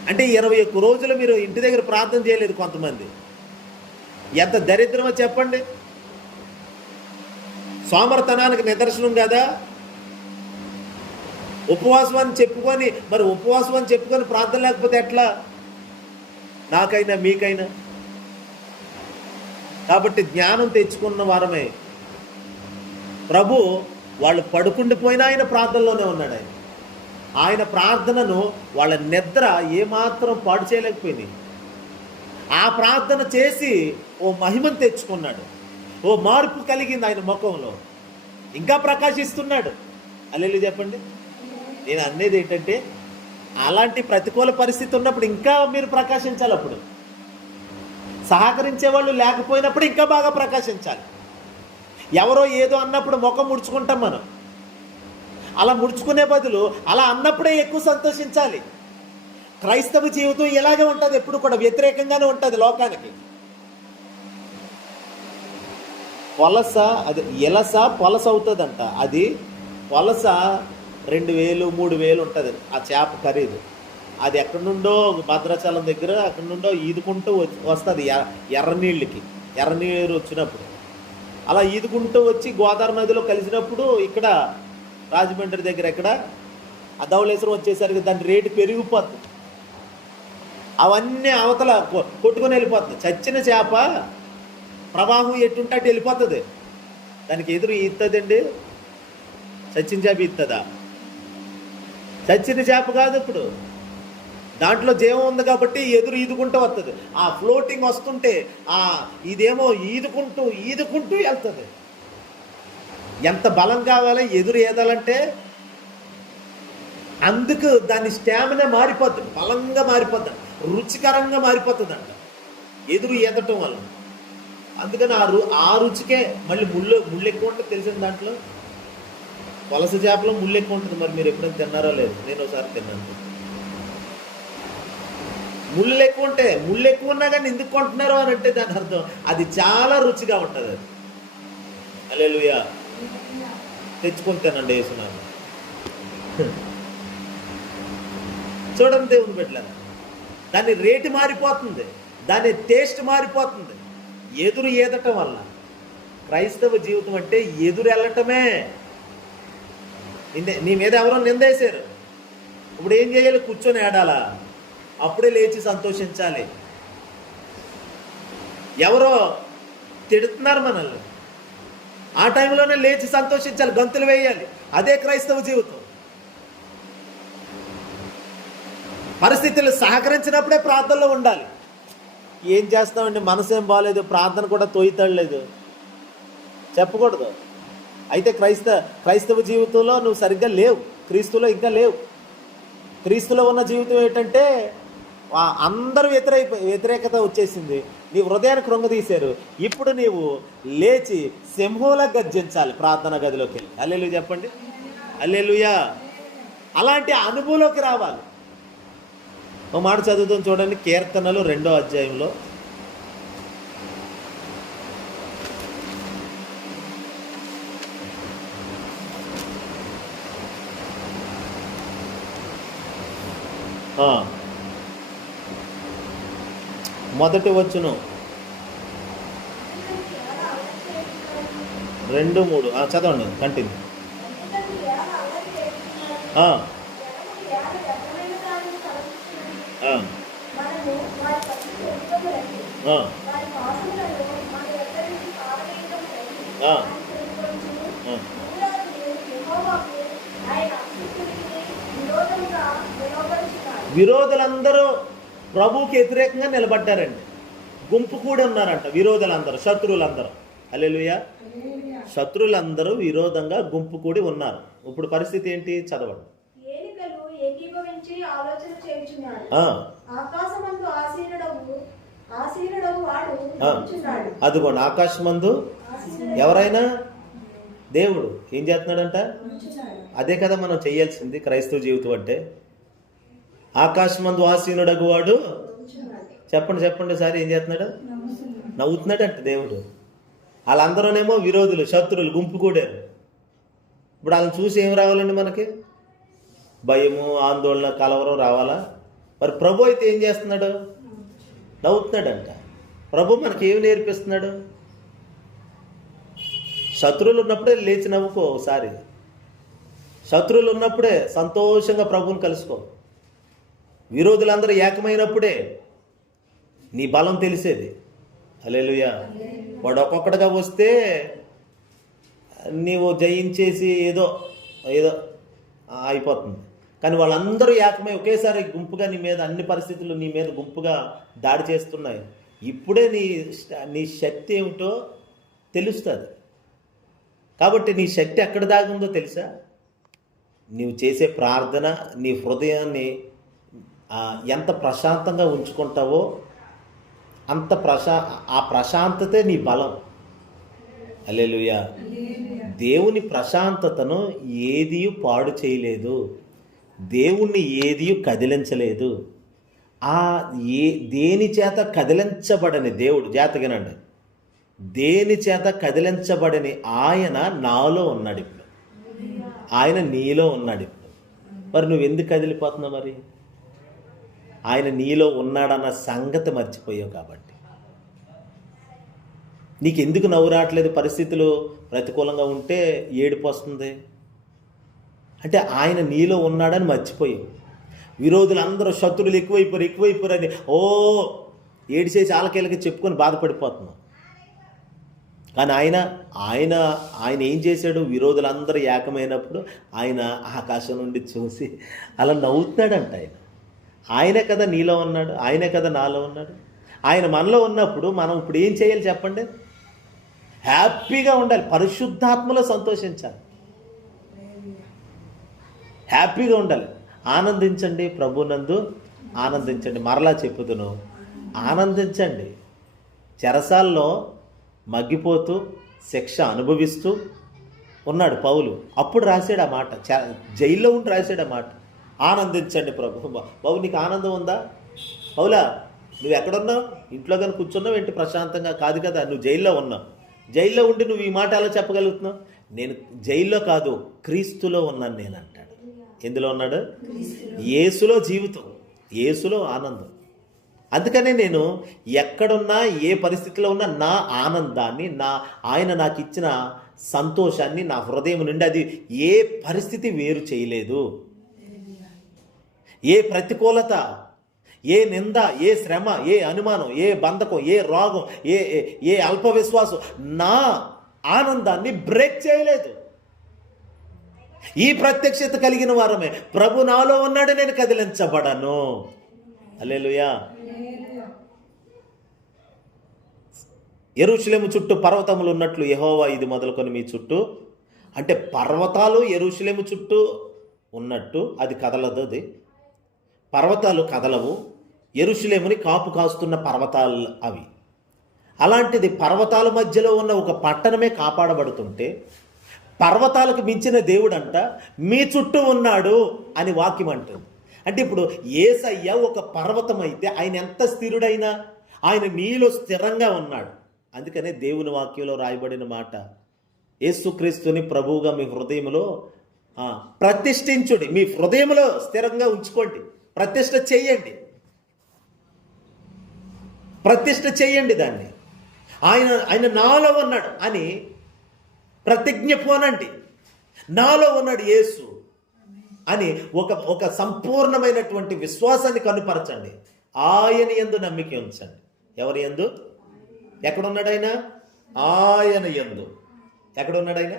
అంటే 21 రోజులు మీరు ఇంటి దగ్గర ప్రార్థన చేయలేదు కొంతమంది. ఎంత దరిద్రమో చెప్పండి. సోమరతనానికి నిదర్శనం కదా. ఉపవాసం అని చెప్పుకొని ప్రార్థన లేకపోతే ఎట్లా? నాకైనా మీకైనా. కాబట్టి జ్ఞానం తెచ్చుకున్న వారమే. ప్రభు వాళ్ళు పడుకుండిపోయినా ఆయన ప్రార్థనలోనే ఉన్నాడు. ఆయన ప్రార్థనను వాళ్ళ నిద్ర ఏమాత్రం పాడు చేయలేకపోయింది. ఆ ప్రార్థన చేసి ఓ మహిమను తెచ్చుకున్నాడు. ఓ మార్పు కలిగింది ఆయన ముఖంలో. ఇంకా ప్రకాశిస్తున్నాడు. హల్లెలూయా చెప్పండి. నేను అనేది ఏంటంటే, అలాంటి ప్రతికూల పరిస్థితి ఉన్నప్పుడు ఇంకా మీరు ప్రకాశించాలి. అప్పుడు సహకరించే వాళ్ళు లేకపోయినప్పుడు ఇంకా బాగా ప్రకాశించాలి. ఎవరో ఏదో అన్నప్పుడు ముఖం ముడుచుకుంటాం మనం. అలా ముడుచుకునే బదులు అలా అన్నప్పుడే ఎక్కువ సంతోషించాలి. క్రైస్తవ జీవితం ఇలాగే ఉంటుంది. ఎప్పుడు కూడా వ్యతిరేకంగానే ఉంటుంది లోకానికి. పొలస అవుతుందంట. అది పొలస 2000 3000 ఉంటుంది ఆ చేప ఖరీదు. అది ఎక్కడి నుండో భద్రాచలం దగ్గర అక్కడి నుండో ఈదుకుంటూ వస్తుంది ఎర్రనీరు వచ్చినప్పుడు. అలా ఈదుకుంటూ వచ్చి గోదావరి నదిలో కలిసినప్పుడు ఇక్కడ రాజమండ్రి దగ్గర ఆ ధవళేశ్వరం వచ్చేసరికి దాని రేటు పెరిగిపోతుంది. అవన్నీ అవతల కొట్టుకొని వెళ్ళిపోతుంది. చచ్చిన చేప ప్రవాహం ఎట్టుంటే అటు వెళ్ళిపోతుంది. దానికి ఎదురు ఈతుందండి. చచ్చిన చేప ఈతుందా? చచ్చిన చేప కాదు. ఇప్పుడు దాంట్లో జీవం ఉంది కాబట్టి ఎదురు ఈదుకుంటూ వస్తుంది. ఆ ఫ్లోటింగ్ వస్తుంటే ఇదేమో ఈదుకుంటూ వెళ్తుంది. ఎంత బలం కావాలి ఎదురు ఏదాలంటే? అందుకు దాని స్టామినా మారిపోతుంది, బలంగా మారిపోతుంది, రుచికరంగా మారిపోతుంది అంట ఎదురు ఈదటం వల్ల. అందుకని ఆ రుచికే మళ్ళీ ముళ్ళు ఎక్కువ ఉంటుంది. తెలిసిన దాంట్లో వలస చేపలో ముళ్ళు ఎక్కువ ఉంటుంది. మరి మీరు ఎప్పుడైనా తిన్నారో లేదు? నేను ఒకసారి తిన్నాను. ముళ్ళు ఎక్కువ ఉన్నా కానీ ఎందుకు కొంటున్నారు అని అంటే దాని అర్థం అది చాలా రుచిగా ఉంటుంది. అది హల్లెలూయా. తెచ్చుకొని తినండి వేసుకున్నాను. చూడండి దేవుని బిడ్డలారా, దాని రేటు మారిపోతుంది, దాని టేస్ట్ మారిపోతుంది ఎదురు ఏదటం వల్ల. క్రైస్తవ జీవితం అంటే ఎదురు వెళ్ళటమే. నీ మీద ఎవరో నిందేశారు, ఇప్పుడు ఏం చేయాలి? కూర్చొని ఏడాలా? అప్పుడే లేచి సంతోషించాలి. ఎవరో తిడుతున్నారు మనల్ని, ఆ టైంలోనే లేచి సంతోషించాలి, గంతులు వేయాలి. అదే క్రైస్తవ జీవితం. పరిస్థితులు సహకరించినప్పుడే ప్రార్థనలో ఉండాలి. ఏం చేస్తామండి, మనసు ఏం బాగాలేదు, ప్రార్థన కూడా తోయితలేదు చెప్పకూడదు. అయితే క్రైస్తవ జీవితంలో నువ్వు సరిగ్గా లేవు, క్రీస్తులో ఇంకా లేవు. క్రీస్తులో ఉన్న జీవితం ఏంటంటే అందరూ వ్యతిరేకత వచ్చేసింది, నీ హృదయాన్ని కృంగదీశారు. ఇప్పుడు నీవు లేచి సింహంలా గర్జించాలి ప్రార్థన గదిలోకి వెళ్ళి. హల్లెలూయా చెప్పండి. హల్లెలూయా. అలాంటి అనుభవంలోకి రావాలి. ఒక మాట చదువుతాం చూడండి, కీర్తనలు 2వ అధ్యాయంలో. మొదటి వచనం 2, 3 చదవండి, కంటిన్యూ. విరోధులందరూ ప్రభువుకి వ్యతిరేకంగా నిలబడ్డారండి. గుంపు కూడా ఉన్నారంట విరోధులందరూ, శత్రువులందరూ. హల్లెలూయా. శత్రువులందరూ విరోధంగా గుంపు కూడి ఉన్నారు. ఇప్పుడు పరిస్థితి ఏంటి? చదవండి. అదిగోండి ఆకాశమందు ఎవరైనా దేవుడు ఏం చేస్తున్నాడంట? అదే కదా మనం చేయాల్సింది క్రైస్తవ జీవితం అంటే. ఆకాశమందు ఆసీనుడగు వాడు చెప్పండి చెప్పండి సార్ ఏం చేస్తున్నాడు? నవ్వుతున్నాడంట దేవుడు. వాళ్ళందరూనేమో విరోధులు, శత్రువులు, గుంపు కూడారు. ఇప్పుడు వాళ్ళని చూసి ఏం రావాలండి మనకి? భయము, ఆందోళన, కలవరం రావాలా? మరి ప్రభు అయితే ఏం చేస్తున్నాడు? నవ్వుతున్నాడంట. ప్రభు మనకి ఏమి నేర్పిస్తున్నాడు? శత్రువులు ఉన్నప్పుడే లేచి నవ్వుకో ఒకసారి. శత్రువులు ఉన్నప్పుడే సంతోషంగా ప్రభువుని కలుసుకో. విరోధులందరూ ఏకమైనప్పుడే నీ బలం తెలిసేది. హల్లెలూయా. వాడు ఒక్కొక్కటిగా వస్తే నీవు జయించేసి ఏదో ఏదో అయిపోతుంది. కానీ వాళ్ళందరూ ఏకమై ఒకేసారి గుంపుగా నీ మీద, అన్ని పరిస్థితులు నీ మీద గుంపుగా దాడి చేస్తున్నాయి. ఇప్పుడే నీ శక్తి ఏమిటో తెలుస్తుంది. కాబట్టి నీ శక్తి ఎక్కడ దాగుందో తెలుసా? నీవు చేసే ప్రార్థన, నీ హృదయాన్ని ఎంత ప్రశాంతంగా ఉంచుకుంటావో అంత ఆ ప్రశాంతతే నీ బలం. హల్లెలూయా. దేవుని ప్రశాంతతను ఏది పాడు చేయలేదు, దేవుణ్ణి ఏది కదిలించలేదు. దేని చేత కదిలించబడని దేవుడు, జాతకనండి, దేని చేత కదిలించబడని ఆయన నాలో ఉన్నాడు ఇప్పుడు, ఆయన నీలో ఉన్నాడు ఇప్పుడు. మరి నువ్వు ఎందుకు కదిలిపోతున్నావు? మరి ఆయన నీలో ఉన్నాడన్న సంగతి మర్చిపోయావు కాబట్టి. నీకు ఎందుకు నవ్వు రావట్లేదు? పరిస్థితులు ప్రతికూలంగా ఉంటే ఏడుపు వస్తుంది అంటే ఆయన నీలో ఉన్నాడని మర్చిపోయావు. విరోధులు అందరూ, శత్రువులు ఎక్కువైపోరని ఏడిసేసి ఆలకేళ్ళకి చెప్పుకొని బాధపడిపోతున్నావు. కానీ ఆయన ఏం చేశాడు? విరోధులందరూ ఏకమైనప్పుడు ఆయన ఆకాశం నుండి చూసి అలా నవ్వుతున్నాడంట. ఆయనే కదా నీలో ఉన్నాడు, ఆయనే కదా నాలో ఉన్నాడు. ఆయన మనలో ఉన్నప్పుడు మనం ఇప్పుడు ఏం చేయాలి చెప్పండి? హ్యాపీగా ఉండాలి, పరిశుద్ధాత్మలో సంతోషించాలి, హ్యాపీగా ఉండాలి. ఆనందించండి, ప్రభునందు ఆనందించండి. మరలా చెప్పుదును, ఆనందించండి. చెరసాల్లో మగ్గిపోతూ శిక్ష అనుభవిస్తూ ఉన్నాడు పౌలు. అప్పుడు రాశాడు ఆ మాట, జైల్లో ఉండి రాశాడు ఆ మాట, ఆనందించండి ప్రభు. బాబు నీకు ఆనందం ఉందా? పౌలా నువ్వు ఎక్కడున్నావు? ఇంట్లో కానీ కూర్చున్నావు ఏంటి ప్రశాంతంగా? కాదు కదా, నువ్వు జైల్లో ఉన్నావు. జైల్లో ఉండి నువ్వు ఈ మాట ఎలా చెప్పగలుగుతున్నావు? నేను జైల్లో కాదు, క్రీస్తులో ఉన్నాను నేను అంటాడు. ఎందులో ఉన్నాడు? యేసులో జీవితం, యేసులో ఆనందం. అందుకనే నేను ఎక్కడున్నా, ఏ పరిస్థితిలో ఉన్నా నా ఆనందాన్ని, ఆయన నాకు ఇచ్చిన సంతోషాన్ని నా హృదయం నుండి అది ఏ పరిస్థితి వేరు చేయలేదు. ఏ ప్రతికూలత, ఏ నింద, ఏ శ్రమ, ఏ అనుమానం, ఏ బంధకం, ఏ రోగం, ఏ అల్ప విశ్వాసం నా ఆనందాన్ని బ్రేక్ చేయలేదు. ఈ ప్రత్యక్షత కలిగిన వారమే ప్రభు నాలో ఉన్నాడు, నేను కదిలించబడను. హల్లెలూయా. యెరూషలేము చుట్టూ పర్వతములు ఉన్నట్లు యెహోవా ఇది మొదలుకొని మీ చుట్టూ, అంటే పర్వతాలు యెరూషలేము చుట్టూ ఉన్నట్టు అది కదలదు. అది పర్వతాలు కదలవు, యెరూషలేముని కాపు కాస్తున్న పర్వతాలు అవి. అలాంటిది పర్వతాల మధ్యలో ఉన్న ఒక పట్టణమే కాపాడబడుతుంటే పర్వతాలకు మించిన దేవుడంట మీ చుట్టూ ఉన్నాడు అని వాక్యం అంటుంది. అంటే ఇప్పుడు యేసయ్య ఒక పర్వతం అయితే ఆయన ఎంత స్థిరుడైనా ఆయన నీలో స్థిరంగా ఉన్నాడు. అందుకనే దేవుని వాక్యంలో రాయబడిన మాట, యేసుక్రీస్తుని ప్రభువుగా మీ హృదయంలో ప్రతిష్ఠించుడి, మీ హృదయంలో స్థిరంగా ఉంచుకోండి, ప్రతిష్ఠ చేయండి దాన్ని. ఆయన నాలో ఉన్నాడు అని ప్రతిజ్ఞ పోనండి. నాలో ఉన్నాడు యేసు అని ఒక సంపూర్ణమైనటువంటి విశ్వాసాన్ని కనుపరచండి. ఆయన యందు నమ్మిక ఉంచండి. ఎవరి యందు? ఎక్కడున్నాడు ఆయన? ఆయన యందు. ఎక్కడున్నాడు ఆయన?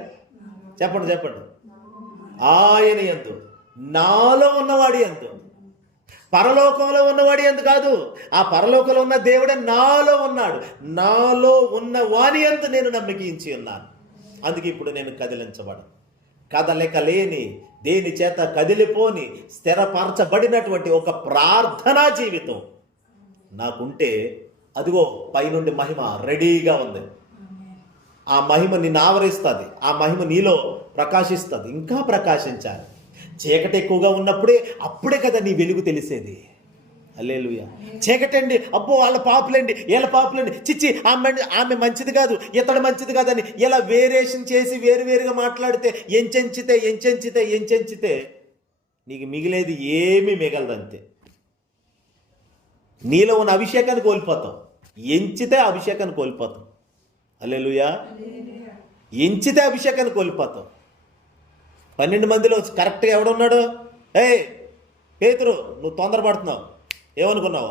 చెప్పండి. ఆయన యందు, నాలో ఉన్నవాడి యందు, పరలోకంలో ఉన్నవాడి యందు కాదు. ఆ పరలోకంలో ఉన్న దేవుడే నాలో ఉన్నాడు. నాలో ఉన్న వాని యందు నేను నమ్మికించి ఉన్నాను. అందుకే ఇప్పుడు నేను కదిలించబడను. కదలిక లేని, దేని చేత కదిలిపోని, స్థిరపరచబడినటువంటి ఒక ప్రార్థనా జీవితం నాకుంటే అదిగో పైనుండి మహిమ రెడీగా ఉంది. ఆ మహిమ నిన్ను ఆవరిస్తుంది, ఆ మహిమ నీలో ప్రకాశిస్తుంది. ఇంకా ప్రకాశించాలి. చీకటి ఎక్కువగా ఉన్నప్పుడే, అప్పుడే కదా నీ వెలుగు తెలిసేది. హల్లెలూయా. చీకటండి, అబ్బో వాళ్ళ పాపులండి, వీళ్ళ పాపులండి, చిచ్చి ఆమె మంచిది కాదు, ఇతడు మంచిది కాదని ఇలా వేరియేషన్ చేసి వేరువేరుగా మాట్లాడితే ఎంచెంచితే నీకు మిగిలేది ఏమీ మిగలదంతే. నీలో ఉన్న అభిషేకాన్ని కోల్పోతావు. ఎంచితే అభిషేకాన్ని కోల్పోతావు. హల్లెలూయా. ఎంచితే అభిషేకాన్ని కోల్పోతావు. 12 మందిలో కరెక్ట్గా ఎవడున్నాడు? పేతురు, నువ్వు తొందరపడుతున్నావు. ఏమనుకున్నావు?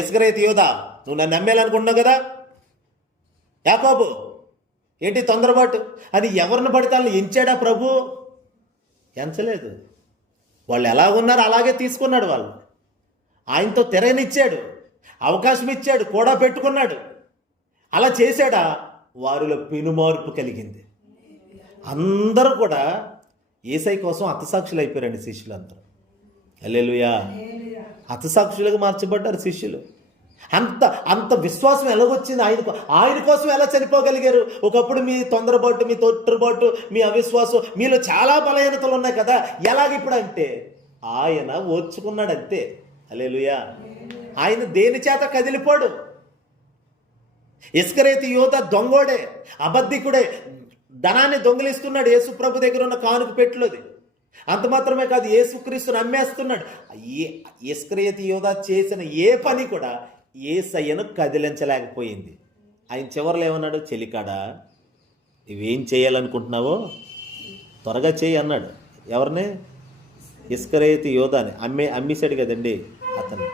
ఇస్కరియోతు యూదా, నువ్వు నన్ను నమ్మేయాలనుకుంటున్నావు కదా. యాకోబు, ఏంటి తొందరపాటు అని ఎవరిని పడితే వాళ్ళని ఎంచాడా ప్రభు? ఎంచలేదు. వాళ్ళు ఎలా ఉన్నారో అలాగే తీసుకున్నాడు. వాళ్ళు ఆయనతో తెరనిచ్చాడు, అవకాశం ఇచ్చాడు, కూడా పెట్టుకున్నాడు. అలా చేశాడా? వారిలో పెనుమార్పు కలిగింది. అందరూ కూడా యేసయ్య కోసం హతసాక్షులు అయిపోయారండి శిష్యులందరూ. హల్లెలూయా. హతసాక్షులుగా మార్చబడ్డారు శిష్యులు. అంత విశ్వాసం ఎలాగొచ్చింది ఆయన కోసం ఎలా చనిపోగలిగారు? ఒకప్పుడు మీ తొందరపాటు, మీ తొట్టుబాటు, మీ అవిశ్వాసం, మీలో చాలా బలహీనతలు ఉన్నాయి కదా. ఎలాగిప్పుడు అంటే ఆయన ఓర్చుకున్నాడు అంతే. హల్లెలూయా. ఆయన దేని చేత కదిలిపోడు. ఇస్కరియోతు యూదా దొంగోడే, అబద్ధికుడే, ధనాన్ని దొంగిలిస్తున్నాడు యేసు ప్రభు దగ్గర ఉన్న కానుక పెట్టులోది. అంత మాత్రమే కాదు, యేసుక్రీస్తుని అమ్మేస్తున్నాడు. ఇస్కరియోతు యూదా చేసిన ఏ పని కూడా యేసయ్యను కదిలించలేకపోయింది. ఆయన చివరిలో ఏమన్నాడు? చెలికాడా, ఇవేం చేయాలనుకుంటున్నావో త్వరగా చేయి అన్నాడు. ఎవరిని? ఇస్కరియోతు యూదాని. అమ్మేశాడు కదండి అతన్ని.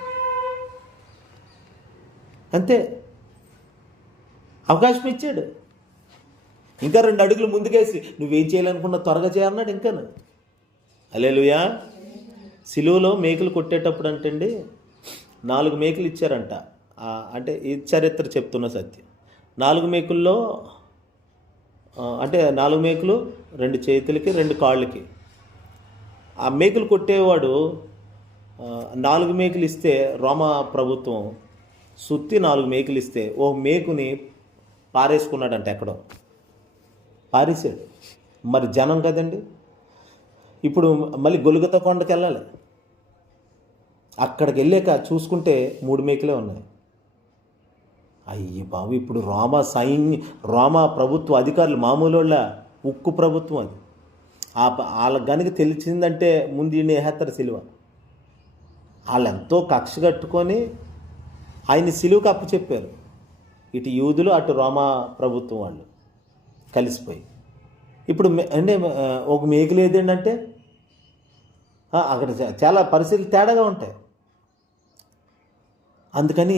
అంతే, అవకాశం ఇచ్చాడు. ఇంకా 2 అడుగులు ముందుకేసి నువ్వేం చేయాలనుకున్నా త్వరగా చేయన్నాడు. ఇంకా హల్లెలూయా. సిలువలో మేకులు కొట్టేటప్పుడు అంటండి 4 మేకులు ఇచ్చారంట. అంటే ఈ చరిత్ర చెప్తున్న సత్యం. 4 మేకుల్లో అంటే 4 మేకులు 2 చేతులకి 2 కాళ్ళకి. ఆ మేకులు కొట్టేవాడు 4 మేకులు ఇస్తే, రోమా ప్రభుత్వం సుత్తి 4 మేకులు ఇస్తే ఓ మేకుని పారేసుకున్నాడంట. ఎక్కడో పారేసాడు. మరి జనం కదండి. ఇప్పుడు మళ్ళీ గొలుగొతా కొండకి వెళ్ళాలి. అక్కడికి వెళ్ళాక చూసుకుంటే 3 మేకులే ఉన్నాయి. అయ్యి బాబు, ఇప్పుడు రోమా ప్రభుత్వ అధికారులు మామూలు వాళ్ళ, ఉక్కు ప్రభుత్వం అది. వాళ్ళకి కనుక తెలిసిందంటే ముందు ఈయన వేస్తారు సిలువ. వాళ్ళు ఎంతో కక్ష కట్టుకొని ఆయన సిలువకు అప్పు చెప్పారు. ఇటు యూదులు, అటు రోమా ప్రభుత్వం వాళ్ళు కలిసిపోయి. ఇప్పుడు అంటే ఒక మేకులు ఏదేంటంటే అక్కడ చాలా పరిస్థితులు తేడాగా ఉంటాయి. అందుకని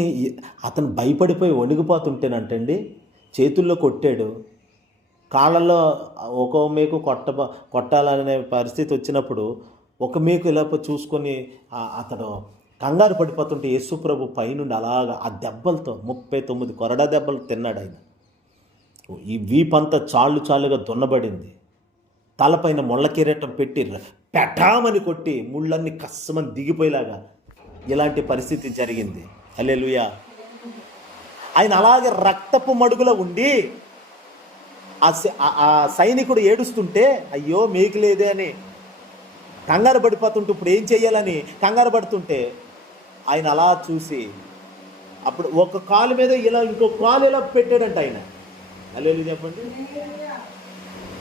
అతను భయపడిపోయి వణిగిపోతుంటేనంటండి చేతుల్లో కొట్టాడు. కాళ్ళల్లో ఒక్కో మేకు కొట్టాలనే పరిస్థితి వచ్చినప్పుడు ఒక మేకు ఇలా చూసుకొని అతడు కంగారు పడిపోతుంటే యేసుప్రభు పైనుండి అలాగా ఆ దెబ్బలతో 39 కొరడా దెబ్బలు తిన్నాడు ఆయన. ఈ వీపంతా చాలుగా దున్నబడింది. తలపైన ముళ్ళ కిరీటం పెట్టి పెటామని కొట్టి ముళ్ళన్నీ కస్సమని దిగిపోయేలాగా ఇలాంటి పరిస్థితి జరిగింది. హల్లెలూయా. ఆయన అలాగే రక్తపు మడుగులో ఉండి ఆ సైనికుడు ఏడుస్తుంటే అయ్యో మేకులేదే అని కంగారు పడిపోతుంటే ఇప్పుడు ఏం చెయ్యాలని కంగారు పడుతుంటే ఆయన అలా చూసి అప్పుడు ఒక కాలు మీద ఇలా ఇంకో కాలు ఇలా పెట్టాడంట ఆయన. హల్లెలూయా చెప్పండి.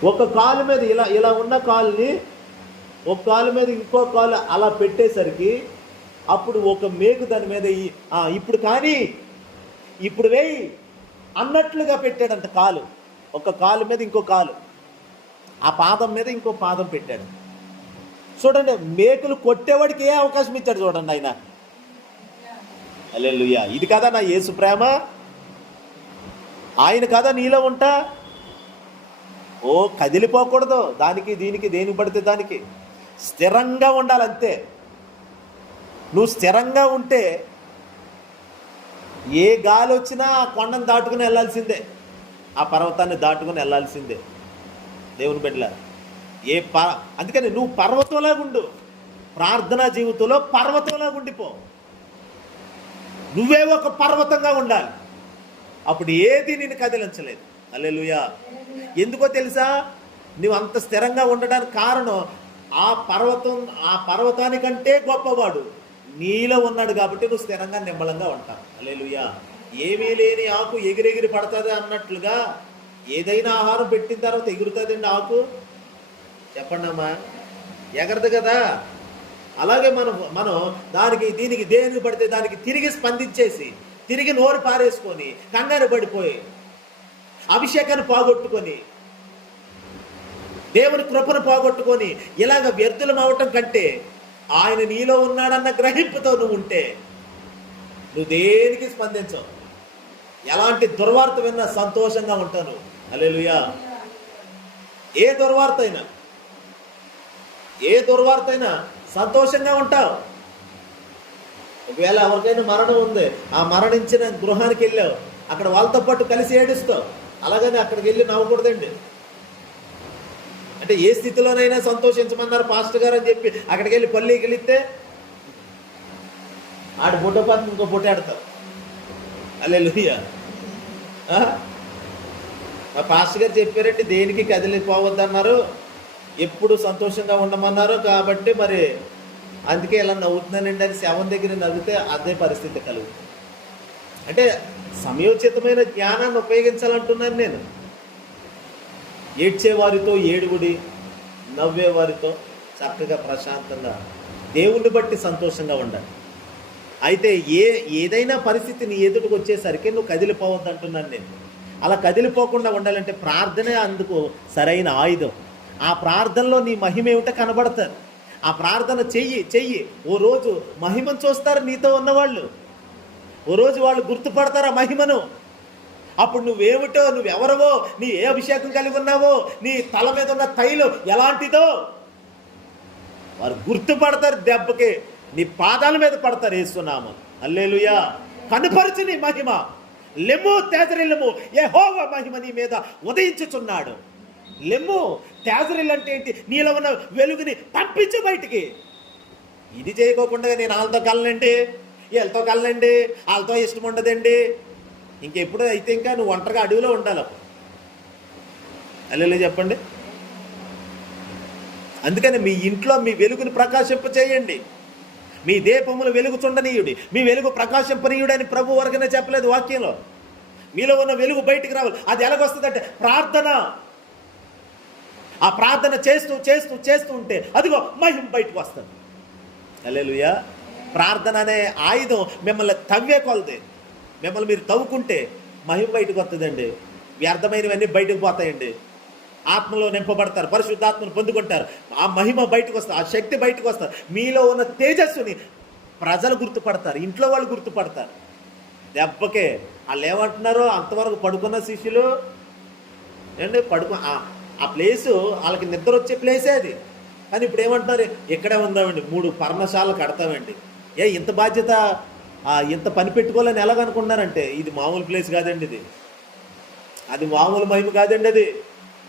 ఒక కాలు మీద ఇలా ఉన్న కాలుని ఒక కాలు మీద ఇంకో కాలు అలా పెట్టేసరికి అప్పుడు ఒక మేకు దాని మీద ఇప్పుడు కానీ ఇప్పుడు వేయి అన్నట్లుగా పెట్టాడంట కాలు. ఒక కాలు మీద ఇంకో కాలు, ఆ పాదం మీద ఇంకో పాదం పెట్టాడు. చూడండి, మేకులు కొట్టేవాడికి ఏ అవకాశం ఇచ్చాడు చూడండి ఆయన. హల్లెలూయా. ఇది కదా నా యేసు ప్రేమ. ఆయన కదా నీలో ఉంటా. కదిలిపోకూడదు దానికి దీనికి, దేనికి పడితే దానికి. స్థిరంగా ఉండాలంతే. నువ్వు స్థిరంగా ఉంటే ఏ గాలి వచ్చినా ఆ కొండను దాటుకుని వెళ్ళాల్సిందే, ఆ పర్వతాన్ని దాటుకుని వెళ్ళాల్సిందే. దేవుని బిడ్డల అందుకని నువ్వు పర్వతంలాగా ఉండు. ప్రార్థనా జీవితంలో పర్వతంలాగా ఉండిపో. నువ్వే ఒక పర్వతంగా ఉండాలి. అప్పుడు ఏది నిన్ను కదిలించలేదు. హల్లెలూయా. ఎందుకో తెలుసా? నువ్వు అంత స్థిరంగా ఉండడానికి కారణం ఆ పర్వతానికంటే గొప్పవాడు నీలో ఉన్నాడు కాబట్టి నువ్వు స్థిరంగా నిమ్మలంగా ఉంటావు. హల్లెలూయా. ఏమీ లేని ఆకు ఎగిరెగిరి పడుతుంది అన్నట్లుగా ఏదైనా ఆహారం పెట్టిన తర్వాత ఎగురుతుందండి ఆకు? చెప్పండి అమ్మా, ఎగరదు కదా. అలాగే మనం దీనికి దేనికి పడితే దానికి తిరిగి స్పందించేసి తిరిగి నోరు పారేసుకొని కంగారు పడిపోయి అభిషేకాన్ని పోగొట్టుకొని దేవుని కృపను పోగొట్టుకొని ఇలాగ వ్యర్థులం అవటం కంటే ఆయన నీలో ఉన్నాడన్న గ్రహింపుతో నువ్వు ఉంటే నువ్వు దేనికి స్పందించవు. ఎలాంటి దుర్వార్త విన్నా సంతోషంగా ఉంటాను. హల్లెలూయా. ఏ దుర్వార్త అయినా సంతోషంగా ఉంటావు. ఒకవేళ ఎవరికైనా మరణం ఉంది, ఆ మరణించిన గృహానికి వెళ్ళావు, అక్కడ వాళ్ళతో పాటు కలిసి ఏడుస్తావు. అలాగని అక్కడికి వెళ్ళి నవ్వకూడదండి. అంటే ఏ స్థితిలోనైనా సంతోషించమన్నారు పాస్టర్ గారు అని చెప్పి అక్కడికి వెళ్ళి పల్లికి వెళితే ఆడు ఫోటో పాత్ర ఇంకో ఫోటో ఆడతావు. హల్లెలూయా. మా పాస్టర్ గారు చెప్పారంటే దేనికి కదిలిపోవద్దన్నారు, ఎప్పుడు సంతోషంగా ఉండమన్నారు. కాబట్టి మరి అందుకే ఇలా నవ్వుతున్నానండి అని శవం దగ్గర నవ్వితే అదే పరిస్థితి కలుగుతుంది. అంటే సమయోచితమైన జ్ఞానాన్ని ఉపయోగించాలంటున్నాను నేను. ఏడ్చేవారితో ఏడుగుడి, నవ్వేవారితో చక్కగా ప్రశాంతంగా దేవుణ్ణి బట్టి సంతోషంగా ఉండాలి. అయితే ఏదైనా పరిస్థితి నీ ఎదుటికి వచ్చేసరికి నువ్వు కదిలిపోవద్దు అంటున్నాను నేను. అలా కదిలిపోకుండా ఉండాలంటే ప్రార్థనే అందుకు సరైన ఆయుధం. ఆ ప్రార్థనలో నీ మహిమ ఏమిటో కనబడతారు. ఆ ప్రార్థన చెయ్యి. ఓ రోజు మహిమను చూస్తారు నీతో ఉన్నవాళ్ళు. ఓ రోజు వాళ్ళు గుర్తుపడతారు ఆ మహిమను. అప్పుడు నువ్వేమిటో, నువ్వెవరవో, నీ ఏ అభిషేకం కలిగి ఉన్నావో, నీ తల మీద ఉన్న తైలం ఎలాంటిదో వారు గుర్తుపడతారు. దెబ్బకి నీ పాదాల మీద పడతారు యేసునామం. హల్లెలూయా. కనుపరచు నీ మహిమ. లెమ్ము తేజరిల్లము, యెహోవా మహిమ నీ మీద ఉదయించుచున్నాడు. లెమ్ము తేజరిల్లు అంటే ఏంటి? నీలో ఉన్న వెలుగుని పంపించు బయటికి. ఇది చేయకోకుండా నేను వాళ్ళతో కలనండి, వీళ్ళతో కలనండి, వాళ్ళతో ఇష్టం ఉండదండి, ఇంకెప్పుడు అయితే ఇంకా నువ్వు ఒంటరిగా అడవిలో ఉండాలి. హల్లెలూయా చెప్పండి. అందుకని మీ ఇంట్లో మీ వెలుగుని ప్రకాశింపచేయండి. మీ దీపములు వెలుగుచుండనీయుడి, మీ వెలుగు ప్రకాశింపనీయుడు అని ప్రభు వరకునే చెప్పలేదు వాక్యంలో. మీలో ఉన్న వెలుగు బయటికి రావాలి. అది ఎలాగొస్తుందంటే ప్రార్థన. ఆ ప్రార్థన చేస్తూ ఉంటే అదిగో మహిమ బయటకు వస్తుంది. హల్లెలూయా. ప్రార్థన అనే ఆయుధం మిమ్మల్ని తవ్వే కొలది. మిమ్మల్ని మీరు తవ్వుకుంటే మహిమ బయటకు వస్తుందండి. వ్యర్థమైనవన్నీ బయటకు పోతాయండి. ఆత్మలో నింపబడతారు, పరిశుద్ధాత్మను పొందుకుంటారు. ఆ మహిమ బయటకు వస్తారు, ఆ శక్తి బయటకు వస్తారు. మీలో ఉన్న తేజస్సుని ప్రజలు గుర్తుపడతారు, ఇంట్లో వాళ్ళు గుర్తుపడతారు. దెబ్బకే వాళ్ళు ఏమంటున్నారో అంతవరకు పడుకున్న శిష్యులు ఏంటి ఆ ప్లేసు వాళ్ళకి నిద్ర వచ్చే ప్లేసే అది. కానీ ఇప్పుడు ఏమంటున్నారు? ఇక్కడే ఉందామండి, 3 పర్ణశాలలు కడతామండి. ఇంత బాధ్యత, ఇంత పని పెట్టుకోవాలని ఎలాగనుకున్నారంటే ఇది మామూలు ప్లేస్ కాదండి. అది మామూలు మహిమ కాదండి. అది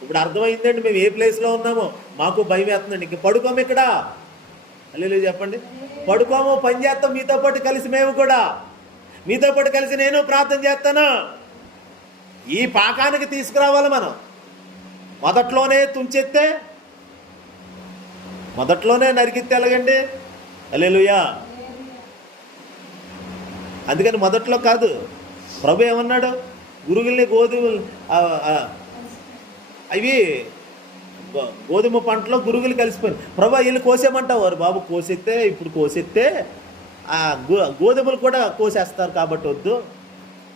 ఇప్పుడు అర్థమైందండి మేము ఏ ప్లేస్లో ఉన్నామో. మాకు భయం వేస్తుందండి. ఇంక పడుకోము ఇక్కడ. హల్లెలూయా చెప్పండి. పడుకోము, పని చేస్తాం మీతో పాటు కలిసి. మేము కూడా మీతో పాటు కలిసి నేను ప్రార్థన చేస్తాను. ఈ పాకానికి తీసుకురావాలి మనం. మొదట్లోనే తుంచెత్తే, మొదట్లోనే నరికితే ఎలాగండి? హల్లెలూయా. అందుకని మొదట్లో కాదు. ప్రభు ఏమన్నాడు? గురుగుల్ని గోధుమలు అవి గోధుమ పంటలో గురుగులు కలిసిపోయింది. ప్రభు వీళ్ళు కోసేమంటావు? వారు బాబు ఇప్పుడు కోసెత్తే ఆ గోధుమలు కూడా కోసేస్తారు కాబట్టి వద్దు,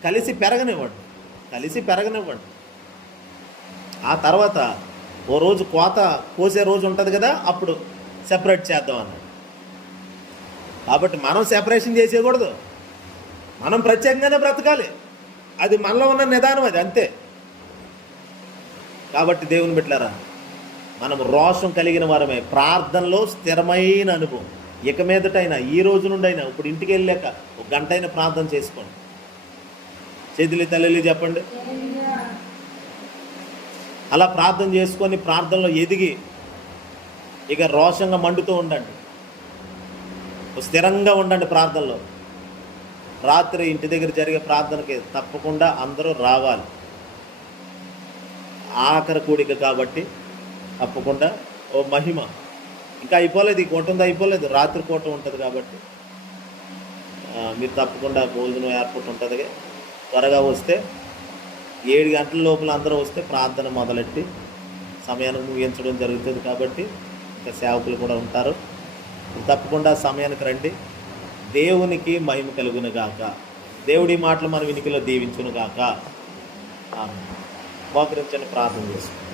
కలిసి పెరగనివ్వండి. ఆ తర్వాత ఓ రోజు కోసే రోజు ఉంటుంది కదా, అప్పుడు సెపరేట్ చేద్దాం అన్నాడు. కాబట్టి మనం సెపరేషన్ చేసేయకూడదు. మనం ప్రత్యేకంగానే బ్రతకాలి. అది మనలో ఉన్న నిదానం, అది అంతే. కాబట్టి దేవుని బిడ్డలారా, మనం రోషం కలిగిన వారమే. ప్రార్థనలో స్థిరమైన అనుభవం. ఇక మీదటైనా, ఈ రోజు నుండి అయినా, ఇప్పుడు ఇంటికి వెళ్ళాక 1 గంట అయినా ప్రార్థన చేసుకోండి. చేతులు తల్లి చెప్పండి. అలా ప్రార్థన చేసుకొని ప్రార్థనలో ఎదిగి ఇక రోషంగా మండుతూ ఉండండి. స్థిరంగా ఉండండి ప్రార్థనలో. రాత్రి ఇంటి దగ్గర జరిగే ప్రార్థనకి తప్పకుండా అందరూ రావాలి. ఆఖరి కూడిక కాబట్టి తప్పకుండా ఓ మహిమ. ఇంకా అయిపోలేదు, ఈ కూటం అయిపోలేదు, రాత్రి కూటం ఉంటుంది కాబట్టి మీరు తప్పకుండా భోజనం ఏర్పాటు ఉంటుంది. త్వరగా వస్తే 7 గంటల లోపల అందరూ వస్తే ప్రార్థన మొదలెట్టి సమయానికి ముగించడం జరుగుతుంది. కాబట్టి ఇంకా సేవకులు కూడా ఉంటారు. తప్పకుండా సమయానికి రండి. దేవునికి మహిమ కలుగును గాక. దేవుడి మాటలు మన వినికిలో దీవించును గాక. మోకరించని ప్రార్థన చేసుకుంటాం.